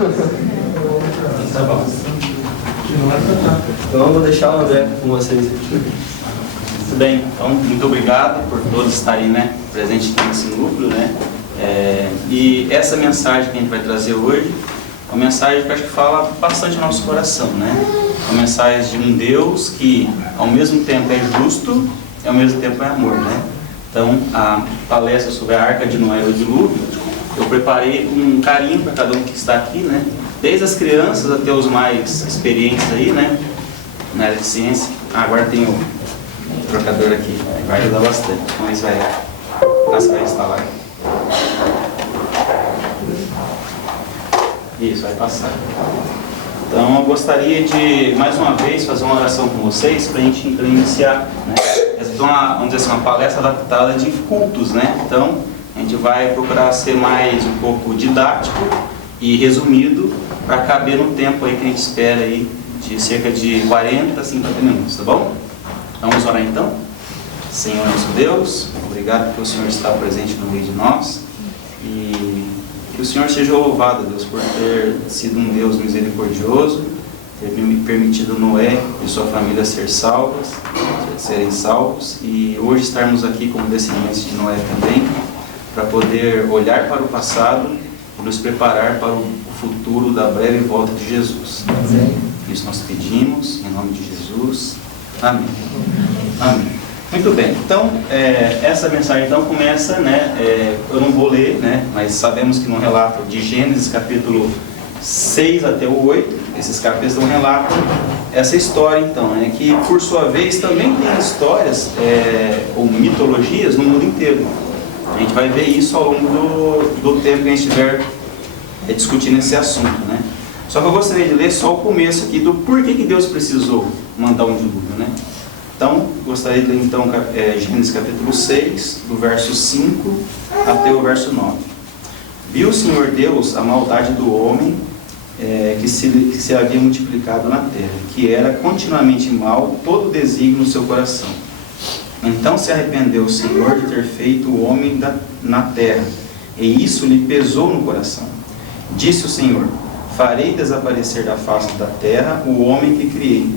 Tá bom. Então eu vou deixar o André com vocês. Tudo bem, então muito obrigado por todos estarem, né, presentes aqui nesse núcleo, né? E essa mensagem que a gente vai trazer hoje é uma mensagem que eu acho que fala bastante ao nosso coração, né? Uma mensagem de um Deus que ao mesmo tempo é justo e ao mesmo tempo é amor, né? Então a palestra sobre a Arca de Noé e o dilúvio, eu preparei com um carinho para cada um que está aqui, né? Desde as crianças até os mais experientes aí, né? Na área de ciência. Agora tem o trocador aqui, vai ajudar bastante. Então isso vai instalar. Isso, vai passar. Então eu gostaria de, mais uma vez, fazer uma oração com vocês para a gente iniciar, né? Essa é vamos dizer assim, uma palestra adaptada de cultos, né? Então a gente vai procurar ser mais um pouco didático e resumido para caber no tempo aí que a gente espera aí de cerca de 40 a 50 minutos, tá bom? Vamos orar então? Senhor nosso Deus, obrigado porque o Senhor está presente no meio de nós e que o Senhor seja louvado, Deus, por ter sido um Deus misericordioso, ter permitido Noé e sua família serem salvos e hoje estarmos aqui como descendentes de Noé também, para poder olhar para o passado e nos preparar para o futuro da breve volta de Jesus. Isso nós pedimos, em nome de Jesus. Amém. Amém. Muito bem, então, essa mensagem então começa, né, eu não vou ler, né, mas sabemos que no relato de Gênesis capítulo 6 até o 8, esses capítulos não relatam essa história então, né, que por sua vez também tem histórias ou mitologias no mundo inteiro. A gente vai ver isso ao longo do tempo que a gente estiver discutindo esse assunto, né. Só que eu gostaria de ler só o começo aqui do porquê que Deus precisou mandar um dilúvio, né. Então, gostaria de ler então Gênesis capítulo 6, do verso 5 até o verso 9. Viu o Senhor Deus a maldade do homem que se havia multiplicado na terra, que era continuamente mal todo o desígnio no seu coração. Então se arrependeu o Senhor de ter feito o homem na terra, e isso lhe pesou no coração. Disse o Senhor: farei desaparecer da face da terra o homem que criei,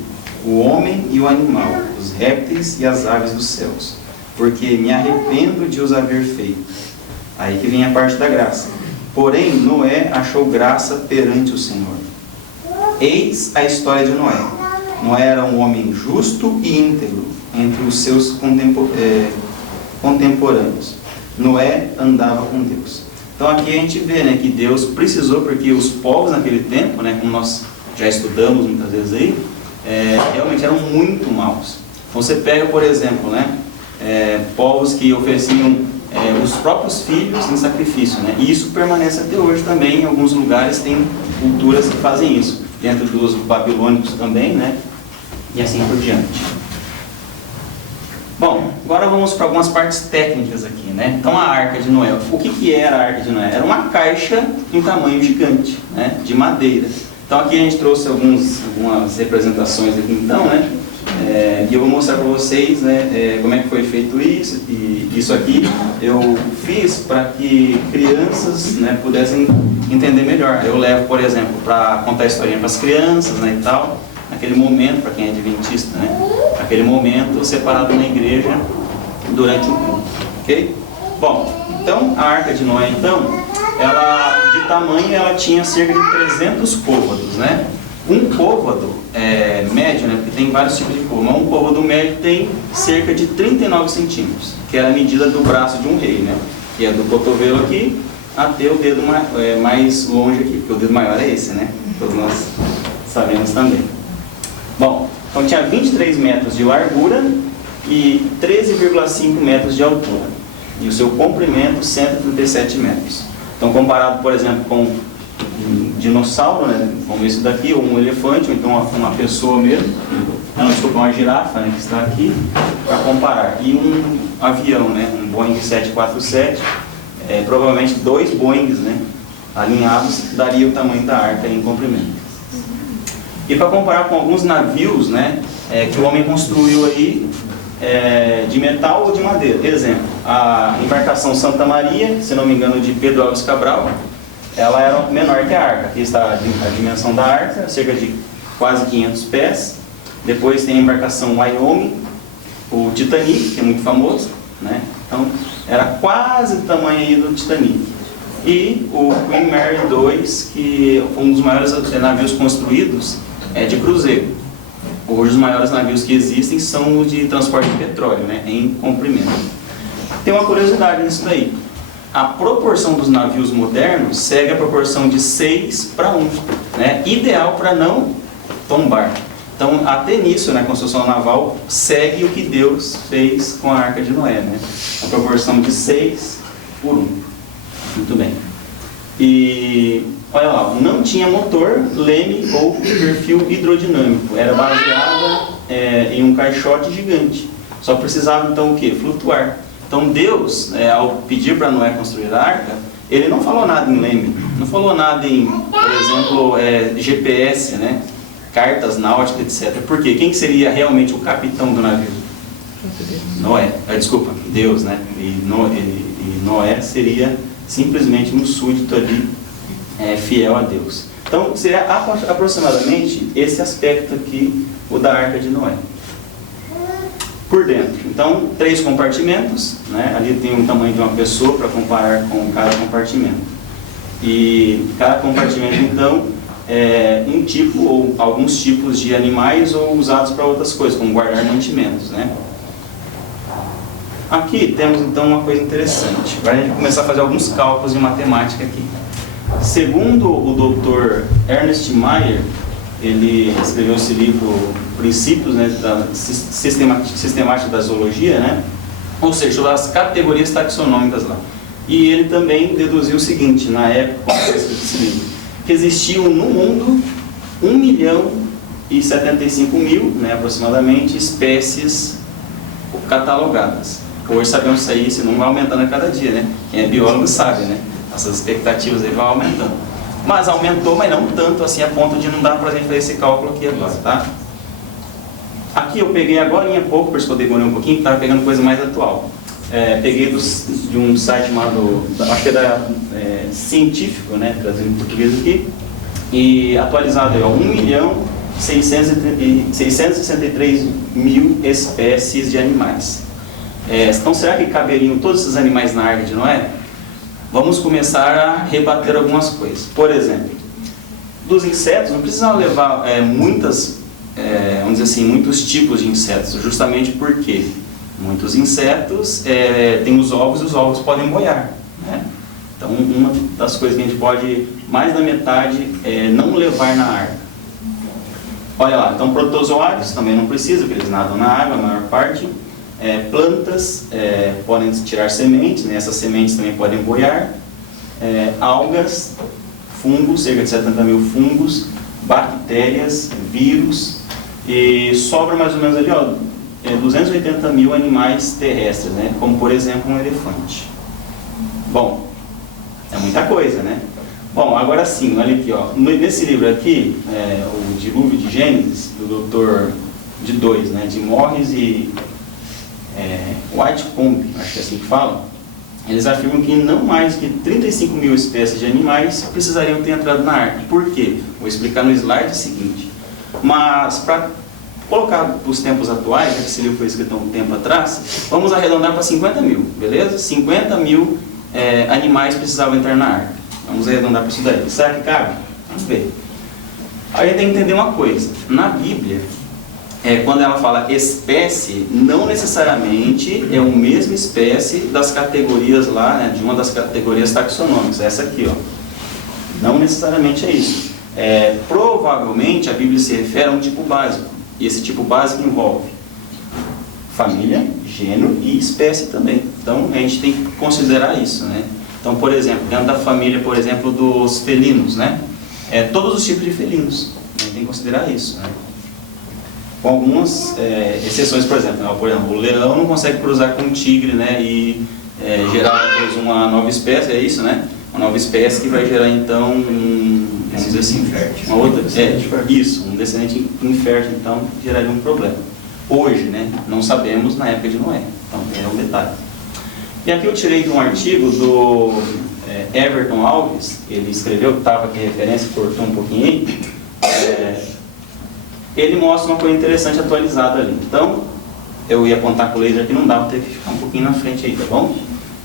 o homem e o animal, os répteis e as aves dos céus, porque me arrependo de os haver feito. Aí que vem a parte da graça. Porém, Noé achou graça perante o Senhor. Eis a história de Noé. Noé era um homem justo e íntegro entre os seus contemporâneos. Noé andava com Deus. Então aqui a gente vê, né, que Deus precisou, porque os povos naquele tempo, né, como nós já estudamos muitas vezes aí, realmente eram muito maus. Então você pega, por exemplo, né, povos que ofereciam os próprios filhos em sacrifício, né, e isso permanece até hoje também. Em alguns lugares tem culturas que fazem isso, dentro dos babilônicos também, né, e assim por diante. Bom, agora vamos para algumas partes técnicas aqui, né. Então a Arca de Noé, o que era a Arca de Noé? Era uma caixa em tamanho gigante, né, de madeira. Então aqui a gente trouxe algumas representações aqui então, né, e eu vou mostrar para vocês, né, como é que foi feito isso. E isso aqui eu fiz para que crianças, né, pudessem entender melhor. Eu levo, por exemplo, para contar a historinha para as crianças, né, e tal, naquele momento, para quem é adventista, né, naquele momento separado na igreja durante o culto, ok? Bom, então a Arca de Noé, então, ela, de tamanho, ela tinha cerca de 300 côvados, né? Um côvado médio, né? Porque tem vários tipos de côvado, mas um côvado médio tem cerca de 39 centímetros, que era a medida do braço de um rei, né? Que é do cotovelo aqui até o dedo mais longe aqui, porque o dedo maior é esse, né? Todos nós sabemos também. Bom, então tinha 23 metros de largura e 13,5 metros de altura. E o seu comprimento, 137 metros. Então, comparado, por exemplo, com um dinossauro, né, como esse daqui, ou um elefante, ou então uma pessoa mesmo, não, desculpa, uma girafa, né, que está aqui, para comparar. E um avião, né, um Boeing 747, provavelmente 2 Boeings, né, alinhados, daria o tamanho da arca em comprimento. E para comparar com alguns navios, né, que o homem construiu aí, de metal ou de madeira. Exemplo, a embarcação Santa Maria, se não me engano, de Pedro Alves Cabral, ela era menor que a arca. Aqui está a dimensão da arca, cerca de quase 500 pés. Depois tem a embarcação Wyoming, o Titanic, que é muito famoso, né? Então era quase o tamanho aí do Titanic. E o Queen Mary II, que foi um dos maiores navios construídos de cruzeiro. Hoje os maiores navios que existem são os de transporte de petróleo, né, em comprimento. Tem uma curiosidade nisso daí. A proporção dos navios modernos segue a proporção de 6:1, né, ideal para não tombar. Então, até nisso, né, a construção naval segue o que Deus fez com a Arca de Noé, né? A proporção de 6:1. Muito bem. E, olha lá, não tinha motor, leme ou perfil hidrodinâmico. Era baseada em um caixote gigante. Só precisava, então, o quê? Flutuar. Então, Deus, ao pedir para Noé construir a arca, ele não falou nada em leme, não falou nada em, por exemplo, GPS, né? Cartas náuticas, etc. Por quê? Quem seria realmente o capitão do navio? Noé. Desculpa, Deus, né? E Noé seria simplesmente um súdito ali, fiel a Deus. Então, seria aproximadamente esse aspecto aqui, o da Arca de Noé. Por dentro, então, 3 compartimentos, né? Ali tem o tamanho de uma pessoa para comparar com cada compartimento. E cada compartimento, então, um tipo ou alguns tipos de animais ou usados para outras coisas, como guardar mantimentos, né? Aqui temos então uma coisa interessante. Agora a gente vai começar a fazer alguns cálculos de matemática aqui. Segundo o Dr. Ernest Mayr, ele escreveu esse livro Princípios, né, da Sistemática da Zoologia, né? Ou seja, das categorias taxonômicas lá. E ele também deduziu o seguinte, na época, quando ele escreveu esse livro, que existiam no mundo 1.075.000, né, aproximadamente, espécies catalogadas. Hoje sabemos isso aí, esse número vai aumentando a cada dia, né? Quem é biólogo sabe, né? Essas expectativas aí vão aumentando. Mas aumentou, mas não tanto assim a ponto de não dar para a gente fazer esse cálculo aqui agora, tá? Aqui eu peguei agora há pouco, por isso que eu demorei um pouquinho, que estava pegando coisa mais atual. Peguei de um site chamado, acho que científico, né, traduzindo em português aqui, e atualizado aí, 1.663.000 espécies de animais. Então, será que caberiam todos esses animais na Arca de Noé? Vamos começar a rebater algumas coisas. Por exemplo, dos insetos, não precisava levar vamos dizer assim, muitos tipos de insetos, justamente porque muitos insetos têm os ovos e os ovos podem boiar, né? Então, uma das coisas que a gente pode, mais da metade, não levar na arca. Olha lá, então protozoários também não precisa, porque eles nadam na água, a maior parte. Plantas podem tirar sementes, né? Essas sementes também podem boiar. Algas, fungos, cerca de 70.000 fungos, bactérias, vírus, e sobra mais ou menos ali, 280.000 animais terrestres, né? Como por exemplo um elefante. Bom, é muita coisa, né? Bom, agora sim, olha aqui, nesse livro aqui, o Dilúvio de Gênesis, do Dr. de dois, né? De Morris e Whitcomb, acho que é assim que falam. Eles afirmam que não mais que 35.000 espécies de animais precisariam ter entrado na arca. Por quê? Vou explicar no slide seguinte. Mas, para colocar para os tempos atuais, já que esse livro foi escrito há um tempo atrás, vamos arredondar para 50.000, beleza? 50.000 animais precisavam entrar na arca. Vamos arredondar para isso daí. Será que cabe? Vamos ver. Aí a gente tem que entender uma coisa. Na Bíblia, quando ela fala espécie, não necessariamente é a mesma espécie das categorias lá, né, de uma das categorias taxonômicas, essa aqui, não necessariamente é isso. Provavelmente a Bíblia se refere a um tipo básico, e esse tipo básico envolve família, gênero e espécie também. Então a gente tem que considerar isso, né? Então, por exemplo, dentro da família, por exemplo, dos felinos, né? Todos os tipos de felinos, a gente tem que considerar isso, né? Com algumas exceções, por exemplo, o leão não consegue cruzar com o tigre, né, e gerar depois uma nova espécie, é isso, né? Uma nova espécie que vai gerar então vamos dizer assim, uma outra, isso, um descendente infértil, então geraria um problema. Hoje, né, não sabemos na época de Noé, então é um detalhe. E aqui eu tirei de um artigo do Everton Alves, ele escreveu, que estava aqui referência, cortou um pouquinho aí, ele mostra uma coisa interessante atualizada ali. Então, eu ia apontar com o laser aqui, não dá, vou ter que ficar um pouquinho na frente aí, tá bom?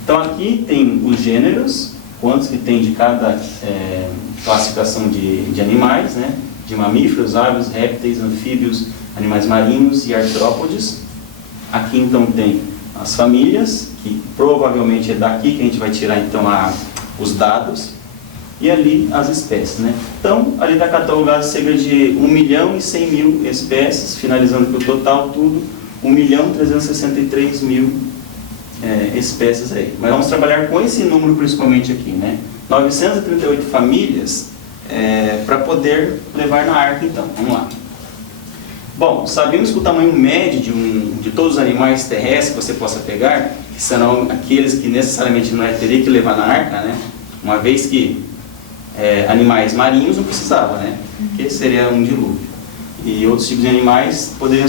Então aqui tem os gêneros, quantos que tem de cada classificação de animais, né? De mamíferos, aves, répteis, anfíbios, animais marinhos e artrópodes. Aqui então tem as famílias, que provavelmente é daqui que a gente vai tirar então os dados, e ali as espécies, né? Então, ali está catalogado cerca de 1.100.000 espécies, finalizando que o total tudo, 1.363.000 espécies aí. Mas vamos trabalhar com esse número principalmente aqui, né? 938 famílias para poder levar na arca então. Vamos lá. Bom, sabemos que o tamanho médio de todos os animais terrestres que você possa pegar, que serão aqueles que necessariamente não teria que levar na arca, né? Uma vez que animais marinhos não precisava, né? Porque seria um dilúvio. E outros tipos de animais poderiam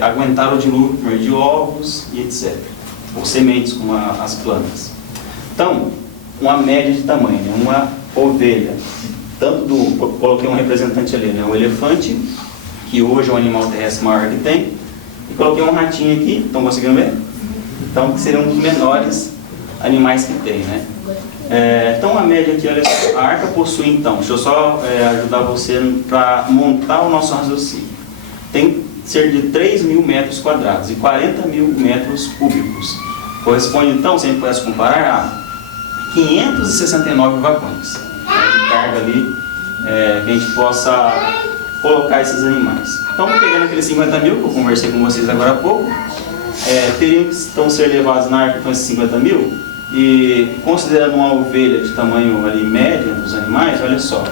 aguentar o dilúvio por meio de ovos e etc. Ou sementes, como as plantas. Então, uma média de tamanho, né? Uma ovelha, coloquei um representante ali, né? Um elefante, que hoje é o animal terrestre maior que tem, e coloquei um ratinho aqui, estão conseguindo ver? Então, que seria um dos menores animais que tem, né? Então, a média aqui, olha só, a arca possui, então, deixa eu só ajudar você para montar o nosso raciocínio. Tem cerca de 3.000 metros quadrados e 40.000 metros cúbicos. Corresponde, então, se a gente pudesse comparar, a 569 vagões de carga ali, que a gente possa colocar esses animais. Então, pegando aqueles 50.000 que eu conversei com vocês agora há pouco, teriam que então ser levados na arca então, esses 50.000, e considerando uma ovelha de tamanho ali médio dos animais, olha só,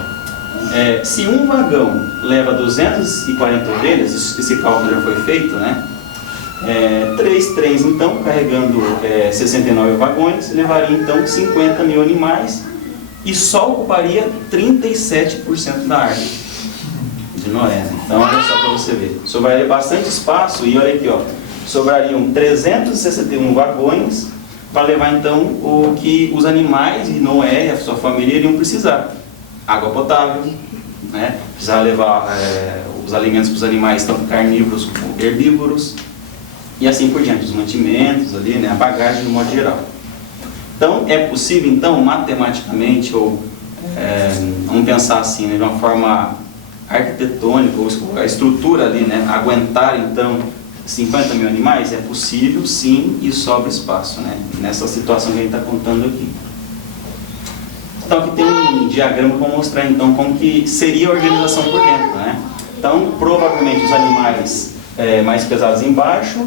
se um vagão leva 240 ovelhas, esse cálculo já foi feito, né? 3 trens então, carregando 69 vagões, levaria então 50.000 animais e só ocuparia 37% da arca de Noé. Então olha só para você ver, sobraria bastante espaço e olha aqui, ó, sobrariam 361 vagões para levar então o que os animais de Noé e a sua família iriam precisar: água potável, né? Precisar levar os alimentos para os animais, tanto carnívoros como herbívoros, e assim por diante, os mantimentos ali, né? A bagagem no modo geral. Então é possível então matematicamente, ou vamos pensar assim, né, de uma forma arquitetônica, ou a estrutura ali, né, aguentar então 50.000 animais? É possível, sim, e sobra espaço, né? Nessa situação que a gente está contando aqui. Então aqui tem um diagrama para mostrar então como que seria a organização por dentro, né? Então provavelmente os animais mais pesados embaixo,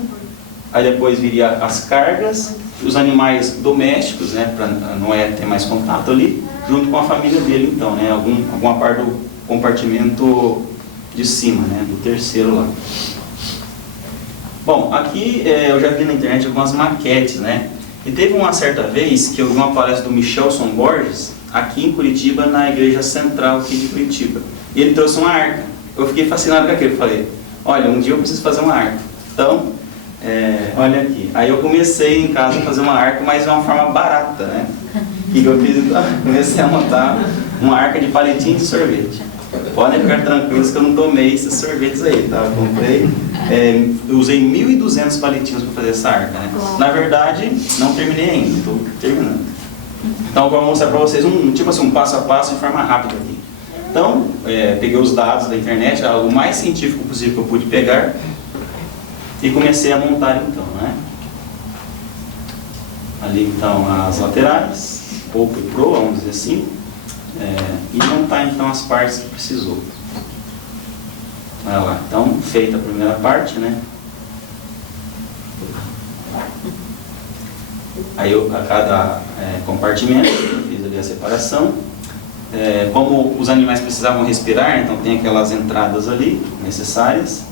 aí depois viria as cargas, os animais domésticos, né? Para não ter mais contato ali, junto com a família dele então, né? Alguma parte do compartimento de cima, né? Do terceiro lá. Bom, aqui eu já vi na internet algumas maquetes, né? E teve uma certa vez que eu vi uma palestra do Michelson Borges, aqui em Curitiba, na igreja central aqui de Curitiba. E ele trouxe uma arca. Eu fiquei fascinado com aquilo, falei, olha, um dia eu preciso fazer uma arca. Então, olha aqui. Aí eu comecei em casa a fazer uma arca, mas de uma forma barata, né? O que eu fiz? Então, comecei a montar uma arca de palitinho de sorvete. Podem ficar tranquilos que eu não tomei esses sorvetes aí, tá? Eu comprei, eu usei 1.200 palitinhos para fazer essa arca, né? Na verdade, não terminei ainda, estou terminando. Então, eu vou mostrar para vocês um passo a passo de forma rápida aqui. Então, peguei os dados da internet, algo mais científico possível que eu pude pegar, e comecei a montar então, né? Ali então as laterais, pouco e pro, vamos dizer assim. E montar então as partes que precisou. Olha lá, então feita a primeira parte, né? Aí a cada compartimento eu fiz ali a separação. Como os animais precisavam respirar, então tem aquelas entradas ali necessárias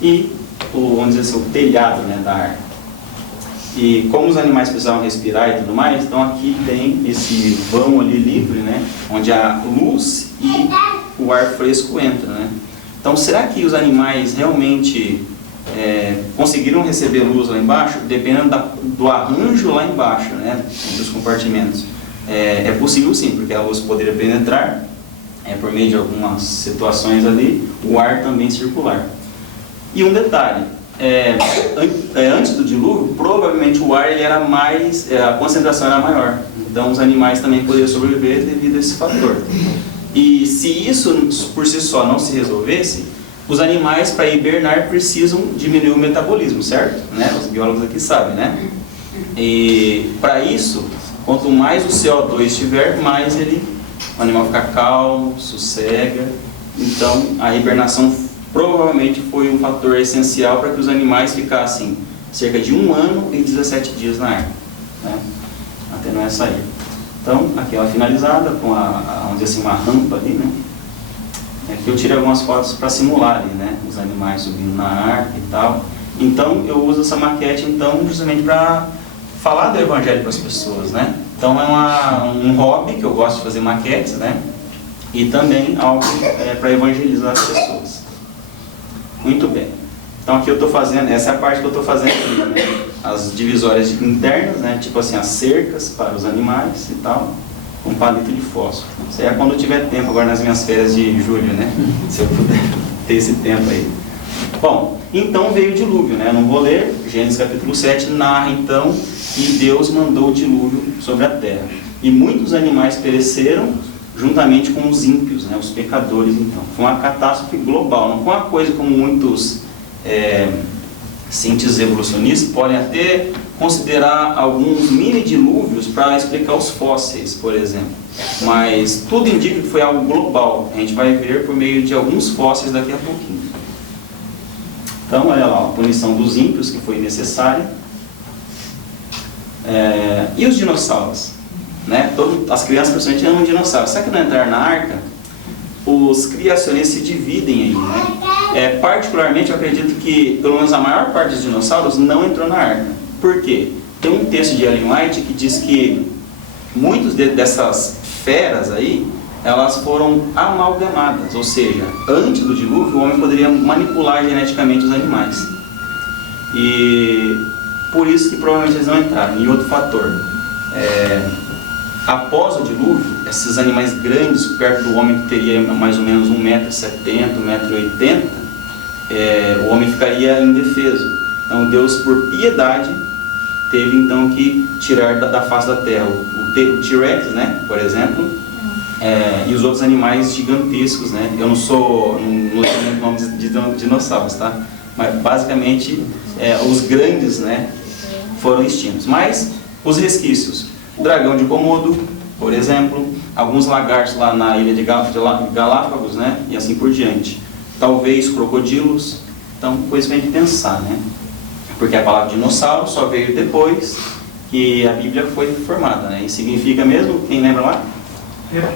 e vamos dizer assim, o telhado, né, da arca. E como os animais precisavam respirar e tudo mais, então aqui tem esse vão ali livre, né, onde a luz e o ar fresco entram, né. Então será que os animais realmente conseguiram receber luz lá embaixo? Dependendo do arranjo lá embaixo, né, dos compartimentos. é possível sim, porque a luz poderia penetrar por meio de algumas situações ali, o ar também circular. E um detalhe, antes do dilúvio, provavelmente o ar ele era mais, a concentração era maior, então os animais também poderiam sobreviver devido a esse fator. E se isso por si só não se resolvesse, os animais para hibernar precisam diminuir o metabolismo, certo? Né? Os biólogos aqui sabem, né? E para isso, quanto mais o CO2 estiver, mais o animal fica calmo, sossega. Então a hibernação provavelmente foi um fator essencial para que os animais ficassem cerca de 1 ano e 17 dias na arca, né? Até Noé sair. Então, aqui ela finalizada com vamos dizer assim, uma rampa ali, né? Aqui eu tirei algumas fotos para simular ali, né? Os animais subindo na arca e tal. Então, eu uso essa maquete, então, justamente para falar do Evangelho para as pessoas, né? Então, é um hobby que eu gosto de fazer maquetes, né? E também algo para evangelizar as pessoas. Muito bem. Então, aqui eu estou fazendo, essa é a parte que eu estou fazendo aqui, né? As divisórias internas, né? Tipo assim, as cercas para os animais e tal, com palito de fósforo. Isso aí é quando eu tiver tempo, agora nas minhas férias de julho, né? Se eu puder ter esse tempo aí. Bom, então veio o dilúvio, né? Eu não vou ler, Gênesis capítulo 7 narra então que Deus mandou o dilúvio sobre a terra. E muitos animais pereceram juntamente com os ímpios, né? Os pecadores então. Foi uma catástrofe global, não foi uma coisa como muitos cientistas evolucionistas podem até considerar alguns mini dilúvios para explicar os fósseis, por exemplo. Mas tudo indica que foi algo global. A gente vai ver por meio de alguns fósseis daqui a pouquinho. Então, olha lá, a punição dos ímpios que foi necessária. E os dinossauros? Né? As crianças, principalmente, amam dinossauros. Será que não entrar na arca? Os criacionistas se dividem aí, né? Particularmente, eu acredito que, pelo menos a maior parte dos dinossauros não entrou na arca. Por quê? Tem um texto de Ellen White que diz que muitas dessas feras aí, elas foram amalgamadas, ou seja, antes do dilúvio o homem poderia manipular geneticamente os animais. E por isso que provavelmente eles não entraram. E outro fator, após o dilúvio, esses animais grandes, perto do homem que teria mais ou menos 1,70 m, 1,80 m, o homem ficaria indefeso. Então Deus, por piedade, teve então que tirar da face da terra o T-Rex, né, por exemplo, e os outros animais gigantescos, né? Eu não tenho nomes de dinossauros, tá? Mas basicamente os grandes, né, foram extintos. Mas os resquícios, o dragão de Komodo, por exemplo, alguns lagartos lá na ilha de Galápagos, né, e assim por diante. Talvez crocodilos. Então, coisa pra gente pensar, né? Porque a palavra dinossauro só veio depois que a Bíblia foi formada, né? E significa mesmo, quem lembra lá?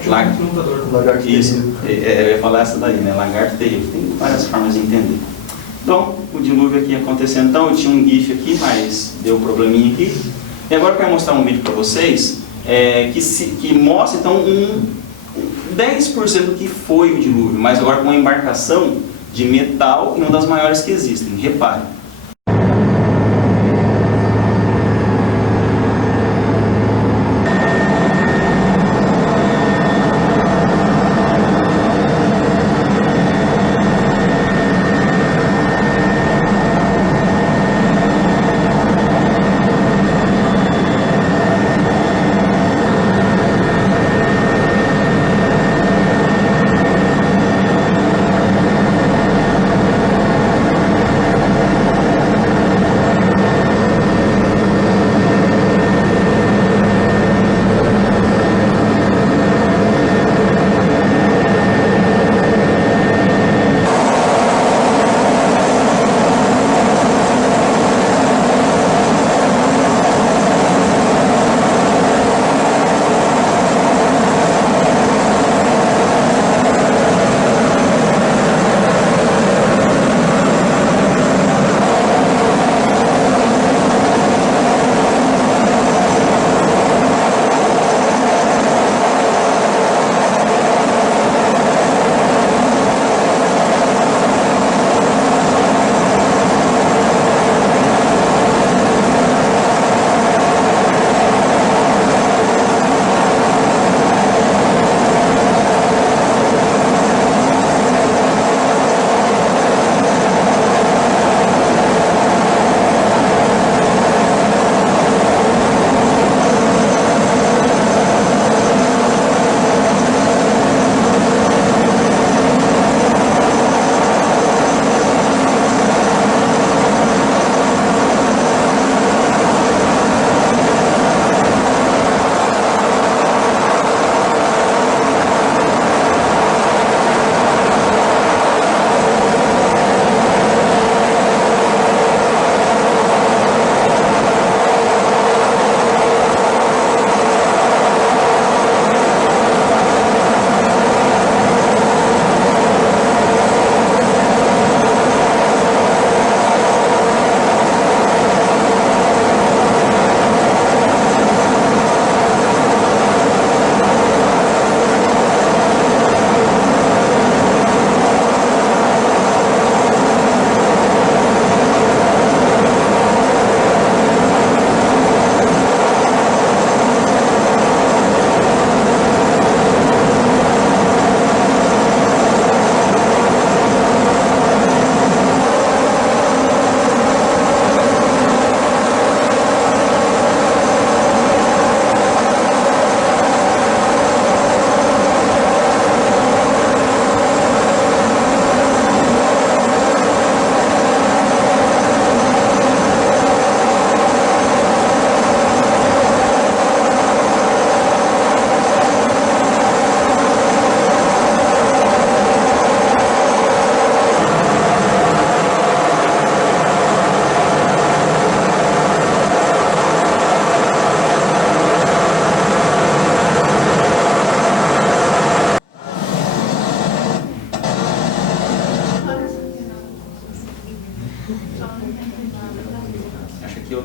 Lagarto. Isso, eu ia falar essa daí, né? Lagarto terrível. Tem várias formas de entender. Então, o dilúvio aqui acontecendo. Então, eu tinha um GIF aqui, mas deu um probleminha aqui. E agora eu quero mostrar um vídeo para vocês que mostra, então, 10% do que foi o dilúvio, mas agora com uma embarcação de metal e uma das maiores que existem. Reparem.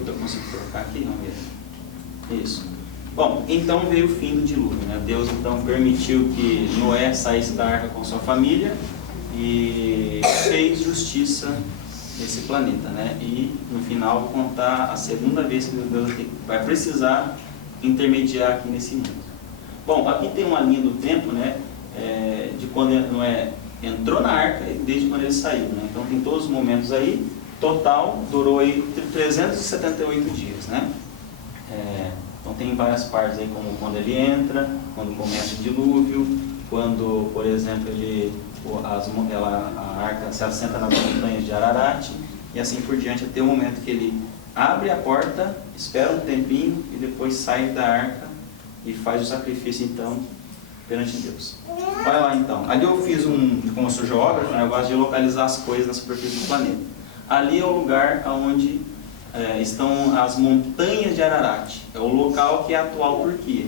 eu consigo colocar aqui? Vamos ver. Isso. Bom, então veio o fim do dilúvio, né? Deus então permitiu que Noé saísse da arca com sua família e fez justiça nesse planeta, né? E no final contar a segunda vez que Deus vai precisar intermediar aqui nesse mundo. Bom, aqui tem uma linha do tempo, né? De quando Noé entrou na arca e desde quando ele saiu, né? Então tem todos os momentos aí. Total durou aí 378 dias, né? Então tem várias partes aí, como quando ele entra, quando começa o dilúvio, quando, por exemplo, a arca se assenta nas montanhas de Ararat, e assim por diante, até o momento que ele abre a porta, espera um tempinho e depois sai da arca e faz o sacrifício então perante Deus. Vai lá então. Ali eu fiz como eu sou geógrafo, né, eu gosto de localizar as coisas na superfície do planeta. Ali é o lugar onde estão as montanhas de Ararat. É o local que é a atual Turquia.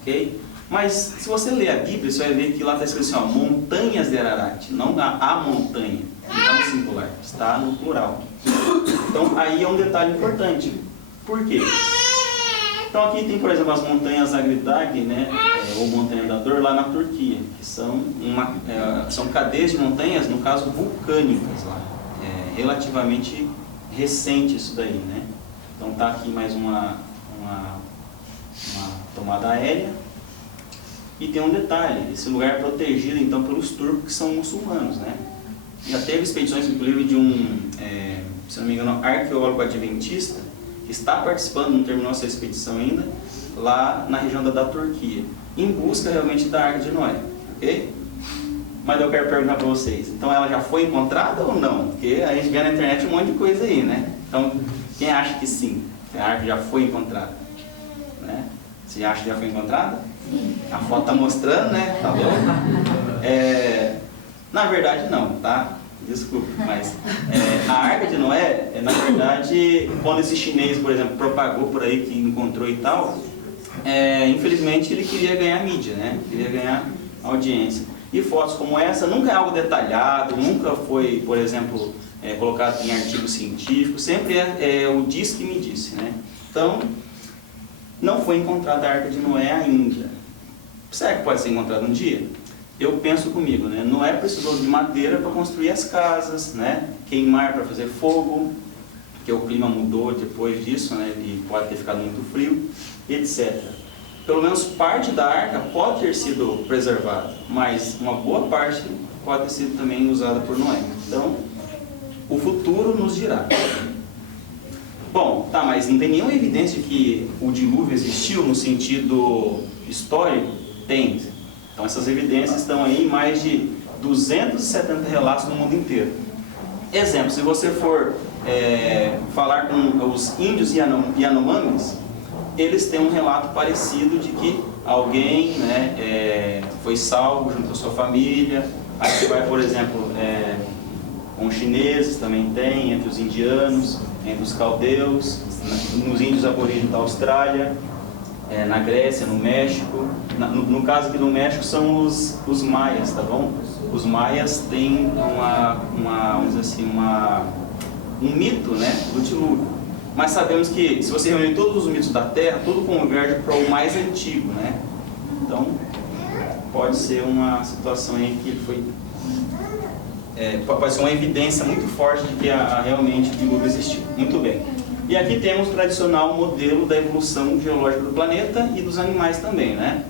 Ok? Mas se você ler a Bíblia, você vai ver que lá está escrito assim, ó, montanhas de Ararat. Não a montanha. Não está no singular, está no plural. Então aí é um detalhe importante. Por quê? Então aqui tem, por exemplo, as montanhas Agridag, né, ou Montanha da Dor, lá na Turquia, que são cadeias de montanhas, no caso, vulcânicas lá. Relativamente recente isso daí, né? Então tá aqui mais uma tomada aérea. E tem um detalhe, esse lugar é protegido então pelos turcos, que são muçulmanos, né? Já teve expedições, inclusive, de se não me engano, arqueólogo adventista, que está participando, não terminou essa expedição ainda, lá na região da Turquia, em busca realmente da Arca de Noé, ok? Mas eu quero perguntar para vocês, então ela já foi encontrada ou não? Porque a gente vê na internet um monte de coisa aí, né? Então, quem acha que sim? Que a arca já foi encontrada? Né? Você acha que já foi encontrada? Sim. A foto está mostrando, né? Tá bom? Na verdade não, tá? Desculpa, mas a Arca de Noé, na verdade, quando esse chinês, por exemplo, propagou por aí que encontrou e tal, infelizmente ele queria ganhar mídia, né? Queria ganhar audiência. E fotos como essa nunca é algo detalhado, nunca foi, por exemplo, colocado em artigo científico, sempre o diz que me disse, né? Então, não foi encontrada a Arca de Noé ainda. Será que pode ser encontrada um dia? Eu penso comigo, né? Noé precisou de madeira para construir as casas, né? Queimar para fazer fogo, porque o clima mudou depois disso, né? E pode ter ficado muito frio, etc. Pelo menos parte da arca pode ter sido preservada, mas uma boa parte pode ter sido também usada por Noé. Então, o futuro nos dirá. Bom, tá, mas não tem nenhuma evidência de que o dilúvio existiu no sentido histórico? Tem. Então essas evidências estão aí em mais de 270 relatos no mundo inteiro. Exemplo, se você for falar com os índios Yanomamis, eles têm um relato parecido de que alguém, né, foi salvo junto com a sua família. Aí você vai, por exemplo, com os chineses, também tem, entre os indianos, entre os caldeus, nos índios aborígenes da Austrália, na Grécia, no México. No caso aqui do México são os maias, tá bom? Os maias têm vamos dizer assim, um mito, né, do dilúvio. Mas sabemos que se você reunir todos os mitos da Terra, tudo converge para o mais antigo, né? Então, pode ser uma situação aí que foi... pode ser uma evidência muito forte de que realmente o dilúvio existiu. Muito bem. E aqui temos o tradicional modelo da evolução geológica do planeta e dos animais também, né?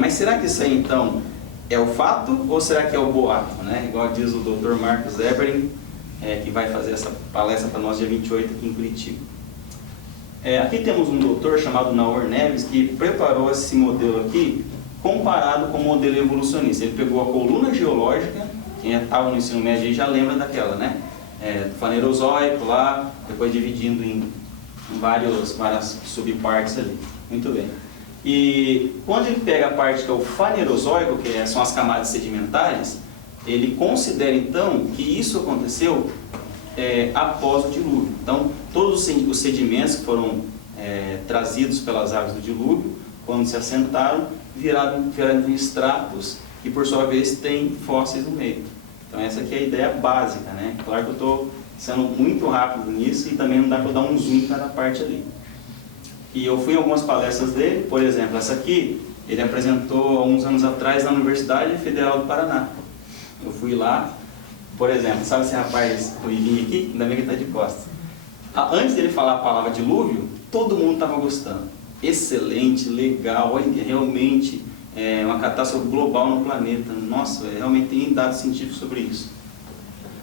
Mas será que isso aí, então, é o fato ou será que é o boato, né? Igual diz o Dr. Marcos Eberling, que vai fazer essa palestra para nós dia 28 aqui em Curitiba. Aqui temos um doutor chamado Naor Neves que preparou esse modelo aqui comparado com o modelo evolucionista. Ele pegou a coluna geológica, quem estava no ensino médio aí já lembra daquela, né? Do Fanerozoico lá, depois dividindo em várias subpartes ali. Muito bem. E quando ele pega a parte que é o Fanerozoico, que são as camadas sedimentares, ele considera então que isso aconteceu após o dilúvio. Então, todos os sedimentos que foram trazidos pelas águas do dilúvio, quando se assentaram, viraram em estratos e, por sua vez, tem fósseis no meio. Então, essa aqui é a ideia básica, né? Claro que eu estou sendo muito rápido nisso e também não dá para dar um zoom em cada parte ali. E eu fui em algumas palestras dele, por exemplo, essa aqui, ele apresentou há uns anos atrás na Universidade Federal do Paraná. Eu fui lá, por exemplo, sabe esse rapaz, o Ivinho aqui? Ainda bem que ele está de costas. Antes dele falar a palavra dilúvio, todo mundo estava gostando. Excelente, legal, realmente é uma catástrofe global no planeta. Nossa, realmente tem dados científicos sobre isso.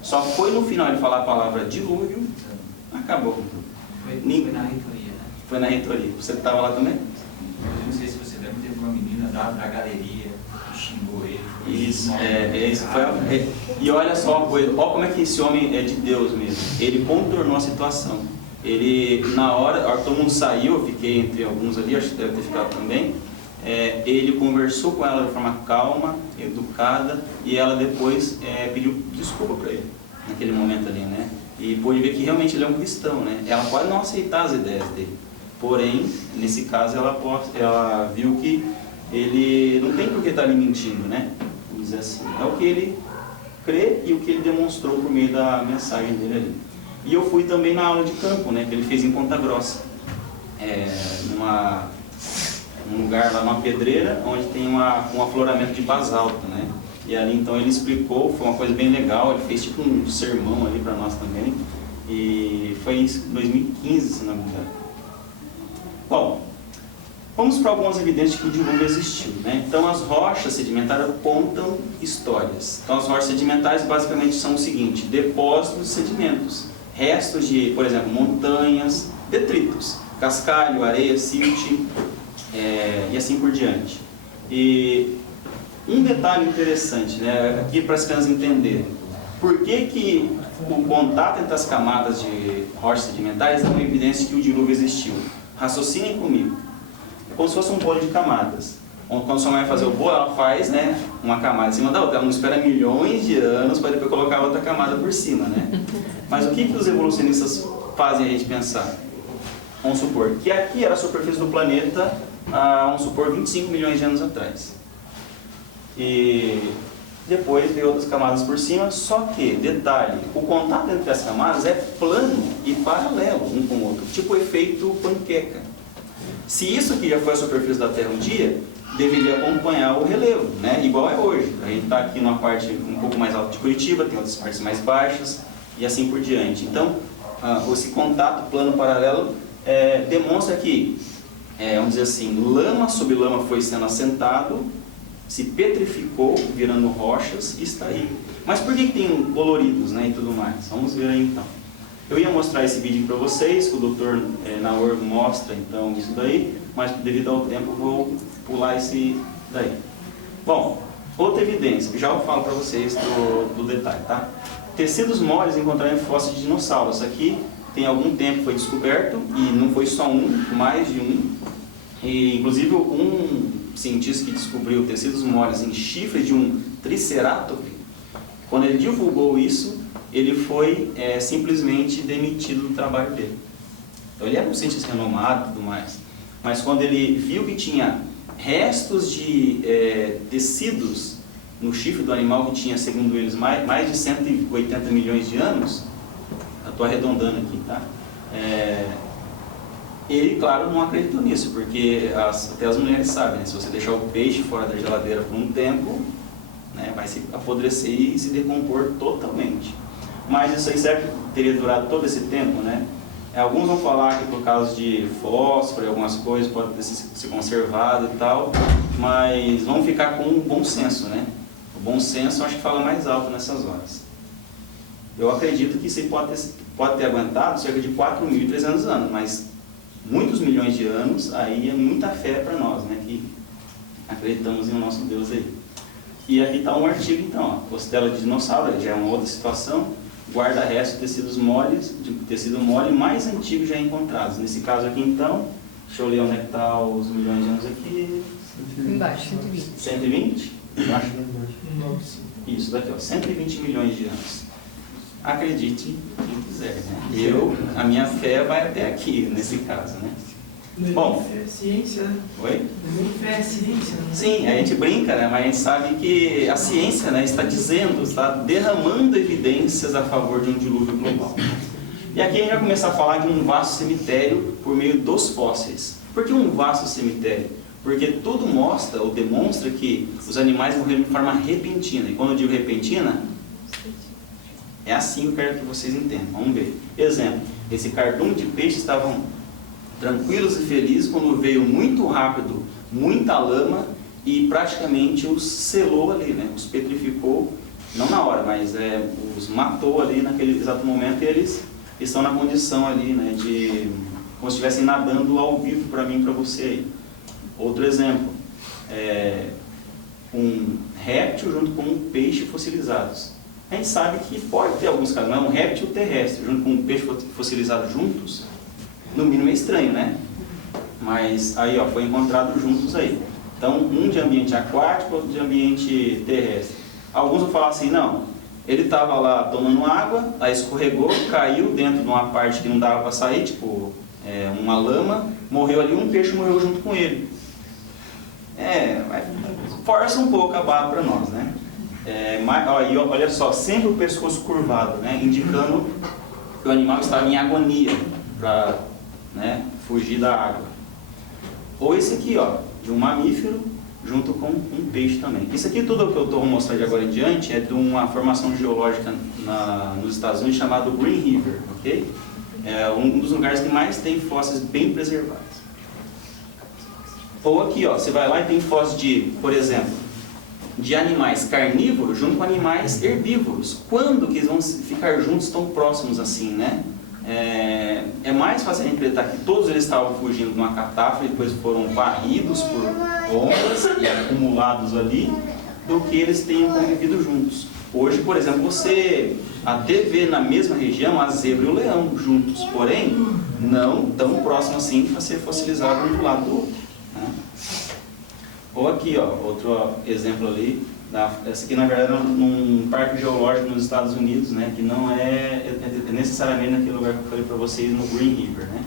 Só foi no final de falar a palavra dilúvio, acabou com tudo. Foi na reitoria, né? Foi na reitoria. Você estava lá também? Eu não sei se você lembra, teve uma menina da galeria que xingou ele. Isso, isso foi. E olha só uma coisa, olha como é que esse homem é de Deus mesmo. Ele contornou a situação. Ele, na hora todo mundo saiu, eu fiquei entre alguns ali, acho que deve ter ficado também. Ele conversou com ela de forma calma, educada, e ela depois pediu desculpa para ele, naquele momento ali, né? E pôde ver que realmente ele é um cristão, né? Ela pode não aceitar as ideias dele, porém, nesse caso, ela viu que ele não tem por que estar ali mentindo, né? Vamos dizer assim, é o que ele crê e o que ele demonstrou por meio da mensagem dele ali. E eu fui também na aula de campo, né? Que ele fez em Ponta Grossa, num lugar lá, uma pedreira, onde tem um afloramento de basalto, né? E ali então ele explicou, foi uma coisa bem legal, ele fez tipo um sermão ali para nós também, e foi em 2015, se não me engano. Bom, vamos para algumas evidências de que o dilúvio existiu, né? Então as rochas sedimentares contam histórias. Então as rochas sedimentares basicamente são o seguinte: depósitos de sedimentos, restos de, por exemplo, montanhas, detritos, cascalho, areia, silt, e assim por diante. E um detalhe interessante, né, aqui para as crianças entenderem, por que o contato entre as camadas de rochas sedimentares é uma evidência que o dilúvio existiu? Raciocinem comigo. É como se fosse um bolo de camadas. Quando sua mãe vai fazer o bolo, ela faz, né, uma camada em cima da outra. Ela não espera milhões de anos para depois colocar outra camada por cima, né? Mas o que os evolucionistas fazem a gente pensar? Vamos supor que aqui era a superfície do planeta há, vamos supor, 25 milhões de anos atrás. E depois veio outras camadas por cima, só que, detalhe, o contato entre as camadas é plano e paralelo um com o outro, tipo o efeito panqueca. Se isso aqui já foi a superfície da Terra um dia, deveria acompanhar o relevo, né? Igual é hoje. A gente está aqui numa parte um pouco mais alta de Curitiba, tem outras partes mais baixas e assim por diante. Então, esse contato plano paralelo demonstra que, vamos dizer assim, lama sobre lama foi sendo assentado, se petrificou, virando rochas e está aí. Mas por que tem coloridos, né, e tudo mais? Vamos ver aí então. Eu ia mostrar esse vídeo para vocês, que o Dr. Naor mostra então isso daí, mas devido ao tempo vou pular esse daí. Bom, outra evidência, já eu falo para vocês do detalhe, tá? Tecidos moles encontrados em fósseis de dinossauros. Isso aqui tem algum tempo foi descoberto, e não foi só um, mais de um. E inclusive um cientista que descobriu tecidos moles em chifre de um tricerátops, quando ele divulgou isso, ele foi simplesmente demitido do trabalho dele. Então ele era um cientista renomado e tudo mais, mas quando ele viu que tinha restos de tecidos no chifre do animal que tinha, segundo eles, mais de 180 milhões de anos, eu estou arredondando aqui, tá? Ele, claro, não acreditou nisso, porque até as mulheres sabem, né? Se você deixar o peixe fora da geladeira por um tempo, né, vai se apodrecer e se decompor totalmente. Mas isso aí será que teria durado todo esse tempo, né? Alguns vão falar que por causa de fósforo e algumas coisas pode ter se conservado e tal, mas vamos ficar com o bom senso, né? O bom senso eu acho que fala mais alto nessas horas. Eu acredito que isso aí pode ter aguentado cerca de 4.300 anos, mas muitos milhões de anos, aí é muita fé para nós, né, que acreditamos em o nosso Deus aí. E aqui está um artigo então, ó, costela de dinossauro, já é uma outra situação, guarda restos de tecidos moles, de tecido mole mais antigo já encontrados. Nesse caso aqui então, deixa eu ler onde é que está os milhões de anos aqui. Embaixo, 120. 120? Embaixo? Isso, daqui ó, 120 milhões de anos. Acredite quem quiser, né? A minha fé vai até aqui, nesse caso, né? Bom, É ciência, né? oi? Fé é ciência, né? Sim, a gente brinca, né? Mas a gente sabe que a ciência, né, está dizendo, está derramando evidências a favor de um dilúvio global. E aqui a gente vai começar a falar de um vasto cemitério por meio dos fósseis. Por que um vasto cemitério? Porque tudo mostra ou demonstra que os animais morreram de forma repentina. E quando eu digo repentina, é assim que eu quero que vocês entendam. Vamos ver. Exemplo, esse cardume de peixe estavam tranquilos e felizes quando veio muito rápido, muita lama e praticamente os selou ali, né? Os petrificou, não na hora, mas os matou ali naquele exato momento, e eles estão na condição ali, né, de como se estivessem nadando ao vivo para mim e para você aí. Outro exemplo, um réptil junto com um peixe fossilizados. A gente sabe que pode ter alguns casos, mas um réptil terrestre junto com um peixe fossilizado juntos, no mínimo é estranho, né? Mas aí, ó, foi encontrado juntos aí. Então, um de ambiente aquático, outro de ambiente terrestre. Alguns vão falar assim, não, ele estava lá tomando água, aí escorregou, caiu dentro de uma parte que não dava para sair, tipo uma lama, morreu ali, um peixe morreu junto com ele. Força um pouco a barra para nós, né? Aí, olha só, sempre o pescoço curvado, né? Indicando que o animal estava em agonia para, né, fugir da água. Ou esse aqui, ó, de um mamífero junto com um peixe também. Isso aqui tudo que eu estou mostrando de agora em diante é de uma formação geológica nos Estados Unidos chamado Green River, ok? É um dos lugares que mais tem fósseis bem preservados. Ou aqui, ó, você vai lá e tem fósseis de, por exemplo, de animais carnívoros junto com animais herbívoros. Quando que eles vão ficar juntos tão próximos assim, né? É mais fácil a gente acreditar que todos eles estavam fugindo de uma catástrofe e depois foram varridos por ondas e acumulados ali, do que eles tenham convivido juntos. Hoje, por exemplo, você até vê na mesma região a zebra e o leão juntos, porém não tão próximo assim para ser fossilizado um do lado do outro, né? Ou aqui, ó, outro exemplo ali. Essa aqui, na verdade, é num parque geológico nos Estados Unidos, né, que não é necessariamente naquele lugar que eu falei para vocês, no Green River, né.